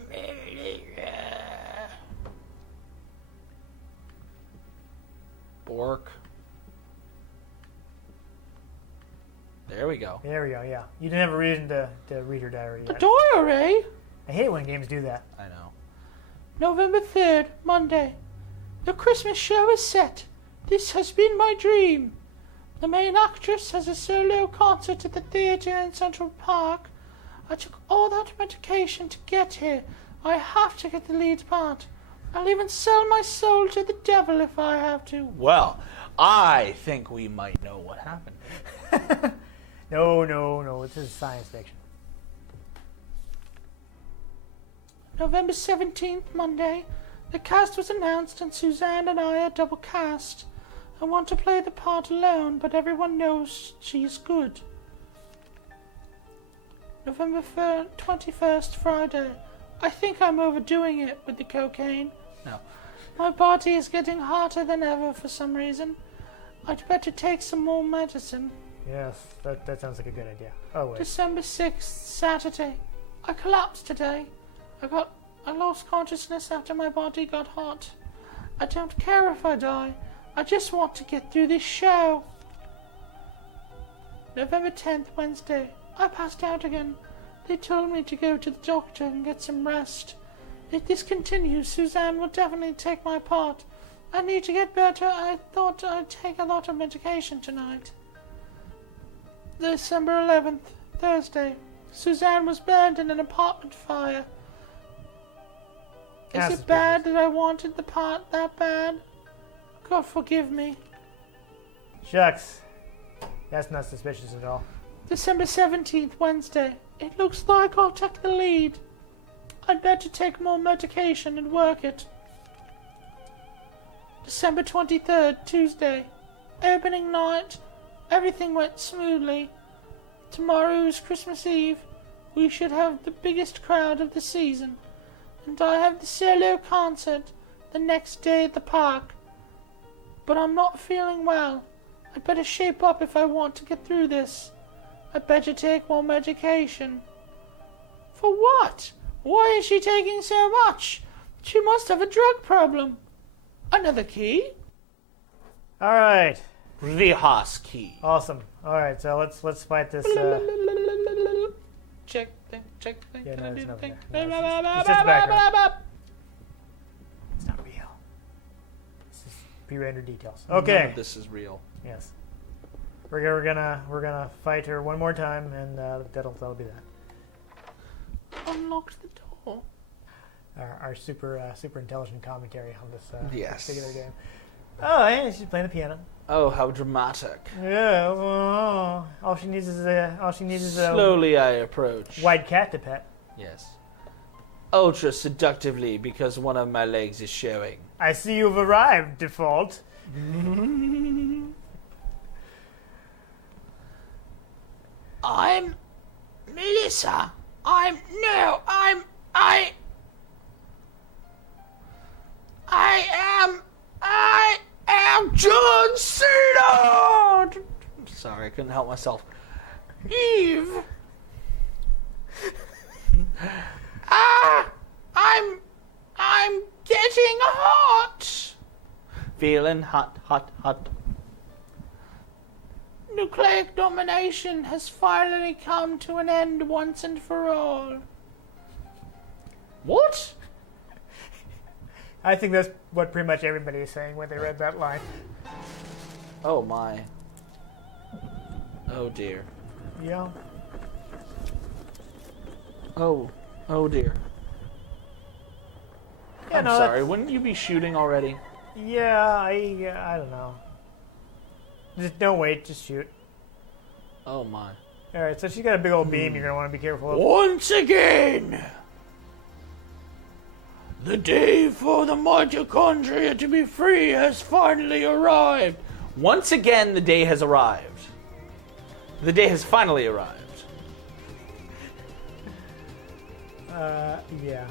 Bork. There we go. There we go, yeah. You didn't have a reason to read her diary yet. The diary? I hate when games do that. I know. November 3rd, Monday. The Christmas show is set. This has been my dream. The main actress has a solo concert at the theatre in Central Park. I took all that medication to get here. I have to get the lead part. I'll even sell my soul to the devil if I have to. Well, I think we might know what happened. No. This is science fiction. November 17th, Monday. The cast was announced and Suzanne and I are double cast. I want to play the part alone, but everyone knows she's good. November 21st, Friday. I think I'm overdoing it with the cocaine. No. My body is getting hotter than ever for some reason. I'd better take some more medicine. Yes, that sounds like a good idea. Oh, wait. December 6th, Saturday. I collapsed today. I lost consciousness after my body got hot. I don't care if I die. I just want to get through this show. November 10th, Wednesday. I passed out again. They told me to go to the doctor and get some rest. If this continues, Suzanne will definitely take my part. I need to get better. I thought I'd take a lot of medication tonight. December 11th, Thursday. Suzanne was burned in an apartment fire. Is it bad that I wanted the part that bad? God forgive me. Shucks. That's not suspicious at all. December 17th, Wednesday. It looks like I'll take the lead. I'd better take more medication and work it. December 23rd, Tuesday. Opening night. Everything went smoothly. Tomorrow's Christmas Eve. We should have the biggest crowd of the season. And I have the solo concert the next day at the park. But I'm not feeling well. I'd better shape up if I want to get through this. I'd better take more medication. For what? Why is she taking so much? She must have a drug problem. Another key? All right. Rihas key. Awesome. All right, so let's fight this. Check thing, check thing. Yeah, Can no, I do it's the not thing? there. No, it's just background. It's not real. This is pre-rendered details. Okay. None of this is real. Yes. We're gonna fight her one more time, and that'll be that. Unlock the door. Our super intelligent commentary on this Yes. particular game. Oh, yeah, she's playing the piano. Oh, how dramatic. Yeah. Well, all she needs is a Slowly I approach. white cat to pet. Yes. Ultra seductively because one of my legs is showing. I see you've arrived, default. I'm Melissa. I am John Cena. Sorry, I couldn't help myself. Eve. I'm getting hot. Feeling hot. Nucleic domination has finally come to an end once and for all. What? I think that's what pretty much everybody is saying when they read that line. Oh my. Oh dear. Yeah. Oh dear. Yeah, I'm no, sorry, wouldn't you be shooting already? Yeah, I don't know. Just don't wait, just shoot. Oh my. Alright, so she's got a big old beam you're going to want to be careful of. Once again, the day for the mitochondria to be free has finally arrived. Once again, the day has arrived. The day has finally arrived. Yeah.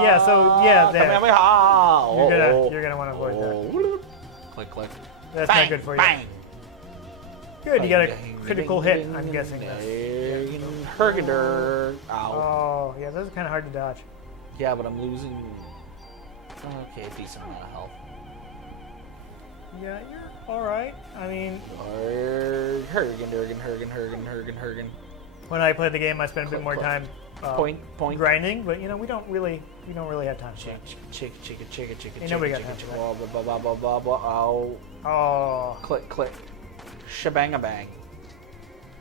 Yeah, so, yeah, there. You're gonna want to avoid that. Click. That's Bang, not good for you. bang. Good, you got a Bang, critical ding, hit, ding, I'm guessing. ding, Hergader. Ow. Oh, yeah, those are kind of hard to dodge. Yeah, but I'm losing. Okay, a decent amount of health. Yeah, you're alright. I mean, Hergen. when I play the game, I spend a bit more time Point. grinding, but we don't really have time for that. Chick. Ain't nobody got time for that. Ow. Oh. Click. Shabang-a-bang.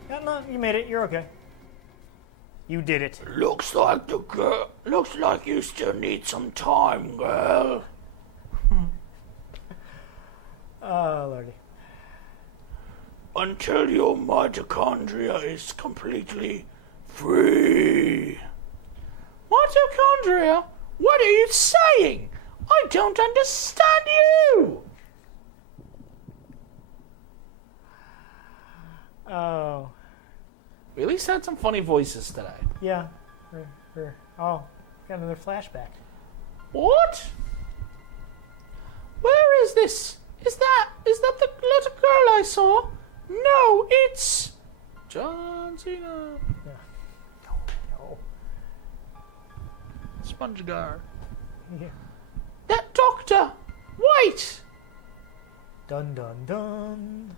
Yeah, no, you made it. You're okay. You did it. Looks like you still need some time, girl. Oh, lordy. Until your mitochondria is completely free. Mitochondria? What are you saying? I don't understand you! Oh. We at least had some funny voices today. Yeah. Oh, got another flashback. What? Where is this? Is that the little girl I saw? No, it's John Cena. No. SpongeGar. Yeah. That doctor! Wait! Dun dun dun.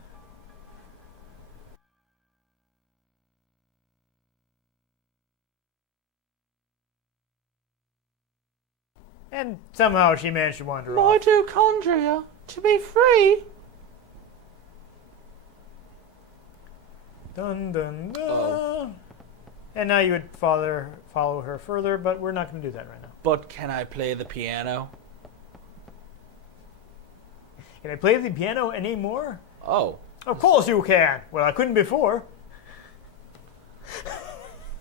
And somehow she managed to wander off. Mitochondria to be free? Dun dun dun. Oh. And now you would follow her further, but we're not going to do that right now. But can I play the piano? Can I play the piano anymore? Oh. Of course you can. Well, I couldn't before.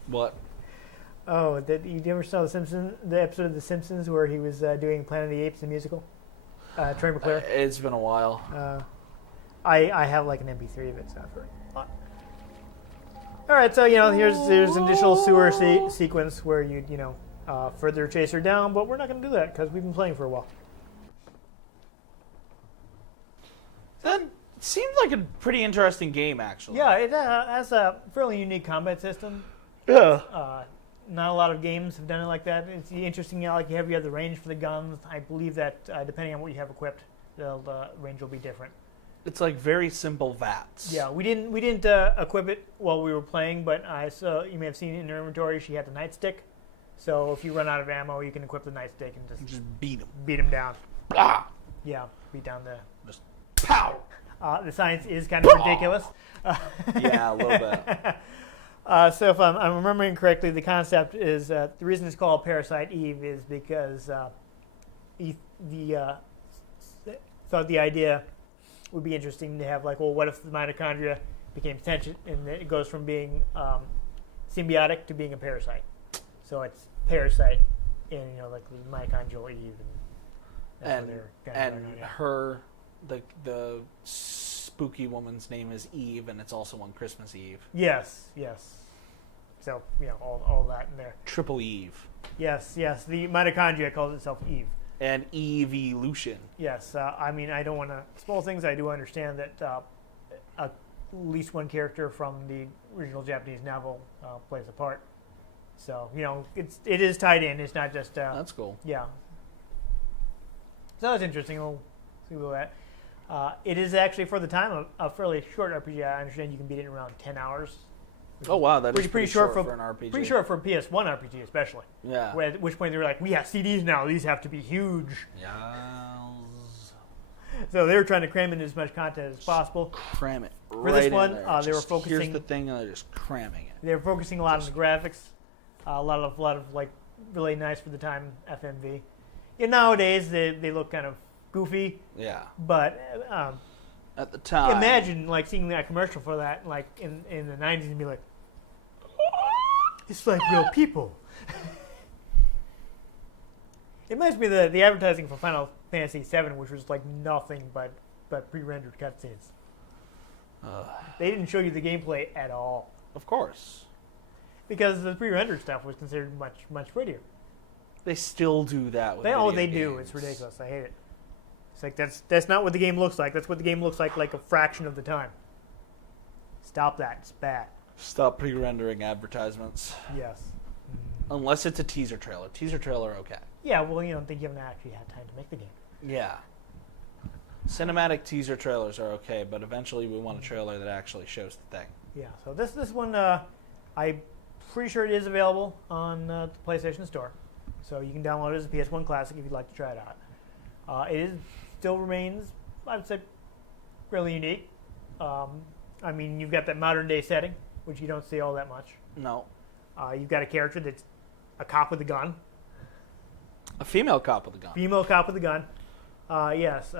What? Oh, you ever saw the episode of The Simpsons where he was doing Planet of the Apes, the musical? Troy McClure. It's been a while. I have like an MP3 of it, so for all right. So here's an initial sewer sequence where you further chase her down, but we're not going to do that because we've been playing for a while. That seems like a pretty interesting game, actually. Yeah, it has a fairly unique combat system. Yeah. Not a lot of games have done it like that. It's interesting. You have the range for the guns. I believe that depending on what you have equipped, the range will be different. It's like very simple VATS. Yeah, we didn't equip it while we were playing, but you may have seen in her inventory she had the nightstick. So if you run out of ammo, you can equip the nightstick and just beat him down. Ah! Yeah, beat down the. Just pow. The science is kind of ridiculous. Yeah, a little bit. So if I'm remembering correctly, the concept is the reason it's called Parasite Eve is because thought the idea would be interesting to have what if the mitochondria became sentient and it goes from being symbiotic to being a parasite. So it's Parasite in the mitochondrial Eve and her the spooky woman's name is Eve, and it's also on Christmas Eve. Yes. So all that in there. Triple Eve. Yes. The mitochondria calls itself Eve. And evolution. Yes. I don't want to spoil things. I do understand that at least one character from the original Japanese novel plays a part. So it is tied in. It's not just. That's cool. Yeah. So that's interesting. We'll see what that. It is actually for the time a fairly short RPG. I understand you can beat it in around 10 hours. Oh wow, that is pretty short for an RPG. Pretty short for a PS1 RPG, especially. Yeah. At which point they were like, "We have CDs now; these have to be huge." Yes. So they were trying to cram in as much content as possible. Cram it. For this one, they were focusing. Here's the thing, and they're just cramming it. They were focusing a lot on the graphics, a lot of really nice for the time FMV. Nowadays they look kind of goofy. Yeah. But at the time, imagine seeing that commercial for that in the 90s and be like, it's like real people. It reminds me of the advertising for Final Fantasy VII, which was nothing but pre-rendered cutscenes. They didn't show you the gameplay at all. Of course. Because the pre-rendered stuff was considered much prettier. They still do that with they do. It's ridiculous. I hate it. It's that's not what the game looks like. That's what the game looks like a fraction of the time. Stop that. It's bad. Stop pre-rendering advertisements. Yes. Unless it's a teaser trailer. Teaser trailer, okay. Yeah, well, you don't think you haven't actually had time to make the game. Yeah. Cinematic teaser trailers are okay, but eventually we want a trailer that actually shows the thing. Yeah, so this one, I'm pretty sure it is available on the PlayStation Store. So you can download it as a PS1 Classic if you'd like to try it out. Still remains, I would say, really unique. You've got that modern day setting, which you don't see all that much. No. You've got a character that's a cop with a gun. A female cop with a gun. Female cop with a gun. Yes.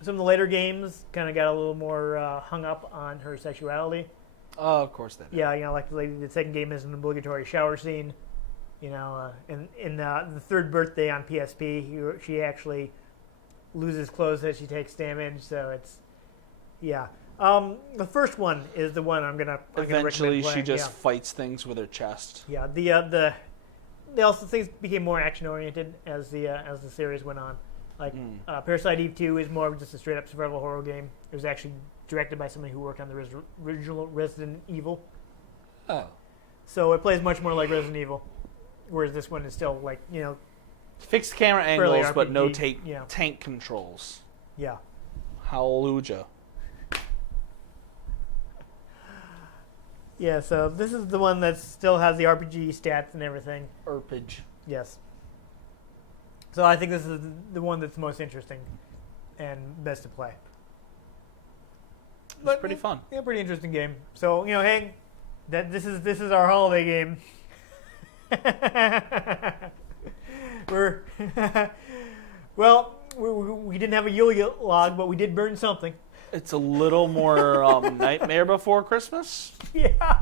Some of the later games kind of got a little more hung up on her sexuality. Oh, of course they do. Yeah, like the second game is an obligatory shower scene. In the third birthday on PSP, she actually loses clothes as she takes damage. So it's, yeah. The first one is the one I'm gonna eventually she just fights things with her chest. Yeah. Things became more action oriented as the series went on. Parasite Eve 2 is more of just a straight up survival horror game. It was actually directed by somebody who worked on the original Resident Evil. Oh. So it plays much more like Resident Evil, whereas this one is still fixed camera angles, but no yeah. tank controls. Yeah. Hallelujah. Yeah, so this is the one that still has the RPG stats and everything. RPG. Yes. So I think this is the one that's most interesting and best to play. It's pretty fun. Yeah, pretty interesting game. So, hey, this is our holiday game. we didn't have a Yule log, but we did burn something. It's a little more Nightmare Before Christmas. Yeah.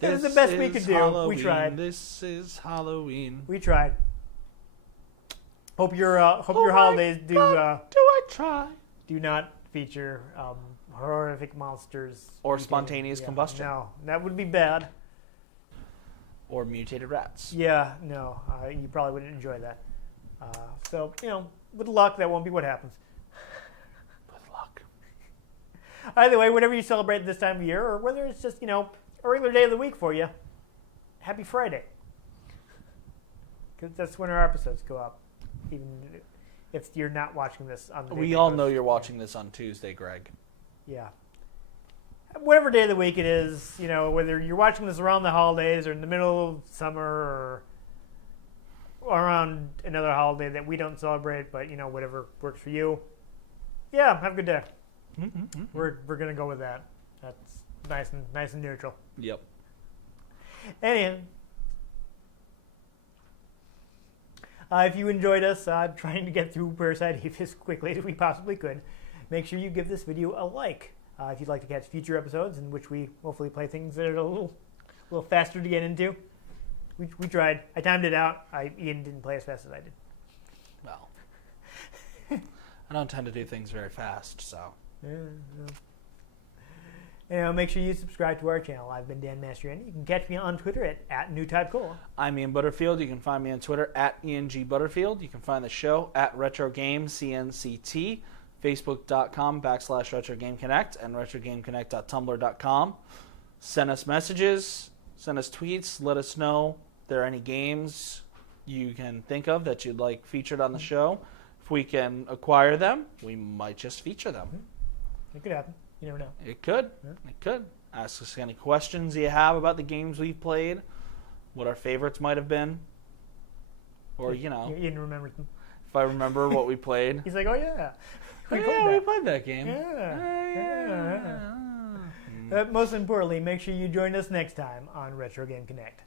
It was the best we could do. Halloween. We tried. This is Halloween. We tried. Hope your holidays do I try? do not feature horrific monsters Or spontaneous combustion. No, that would be bad. Or mutated rats. Yeah, no, you probably wouldn't enjoy that. So, with luck, that won't be what happens. With luck. Either way, whatever you celebrate this time of year, or whether it's just, a regular day of the week for you, happy Friday. Because that's when our episodes go up. Even if you're not watching this on the day We all know you're watching this on Tuesday, Greg. Yeah. Whatever day of the week it is, whether you're watching this around the holidays or in the middle of summer or around another holiday that we don't celebrate, but, whatever works for you. Yeah, have a good day. Mm-hmm. We're going to go with that. That's nice and neutral. Yep. Anyway, if you enjoyed us trying to get through Parasite Eve as quickly as we possibly could, make sure you give this video a like. If you'd like to catch future episodes in which we hopefully play things that are a little faster to get into. We tried. I timed it out. Ian didn't play as fast as I did. Well, I don't tend to do things very fast, so. Make sure you subscribe to our channel. I've been Dan Mastriani. You can catch me on Twitter at NewTypeCola. I'm Ian Butterfield. You can find me on Twitter at ENG Butterfield. You can find the show at RetroGameCNCT, Facebook.com/RetroGameConnect, and RetroGameConnect.tumblr.com. Send us messages, send us tweets, let us know if there are any games you can think of that you'd like featured on the show. If we can acquire them, we might just feature them. It could happen. You never know. It could. Yeah. It could. Ask us any questions you have about the games we've played, what our favorites might have been, or, You didn't remember them. if I remember what we played. He's like, oh, yeah. We played that game. Yeah. Most importantly, make sure you join us next time on Retro Game Connect.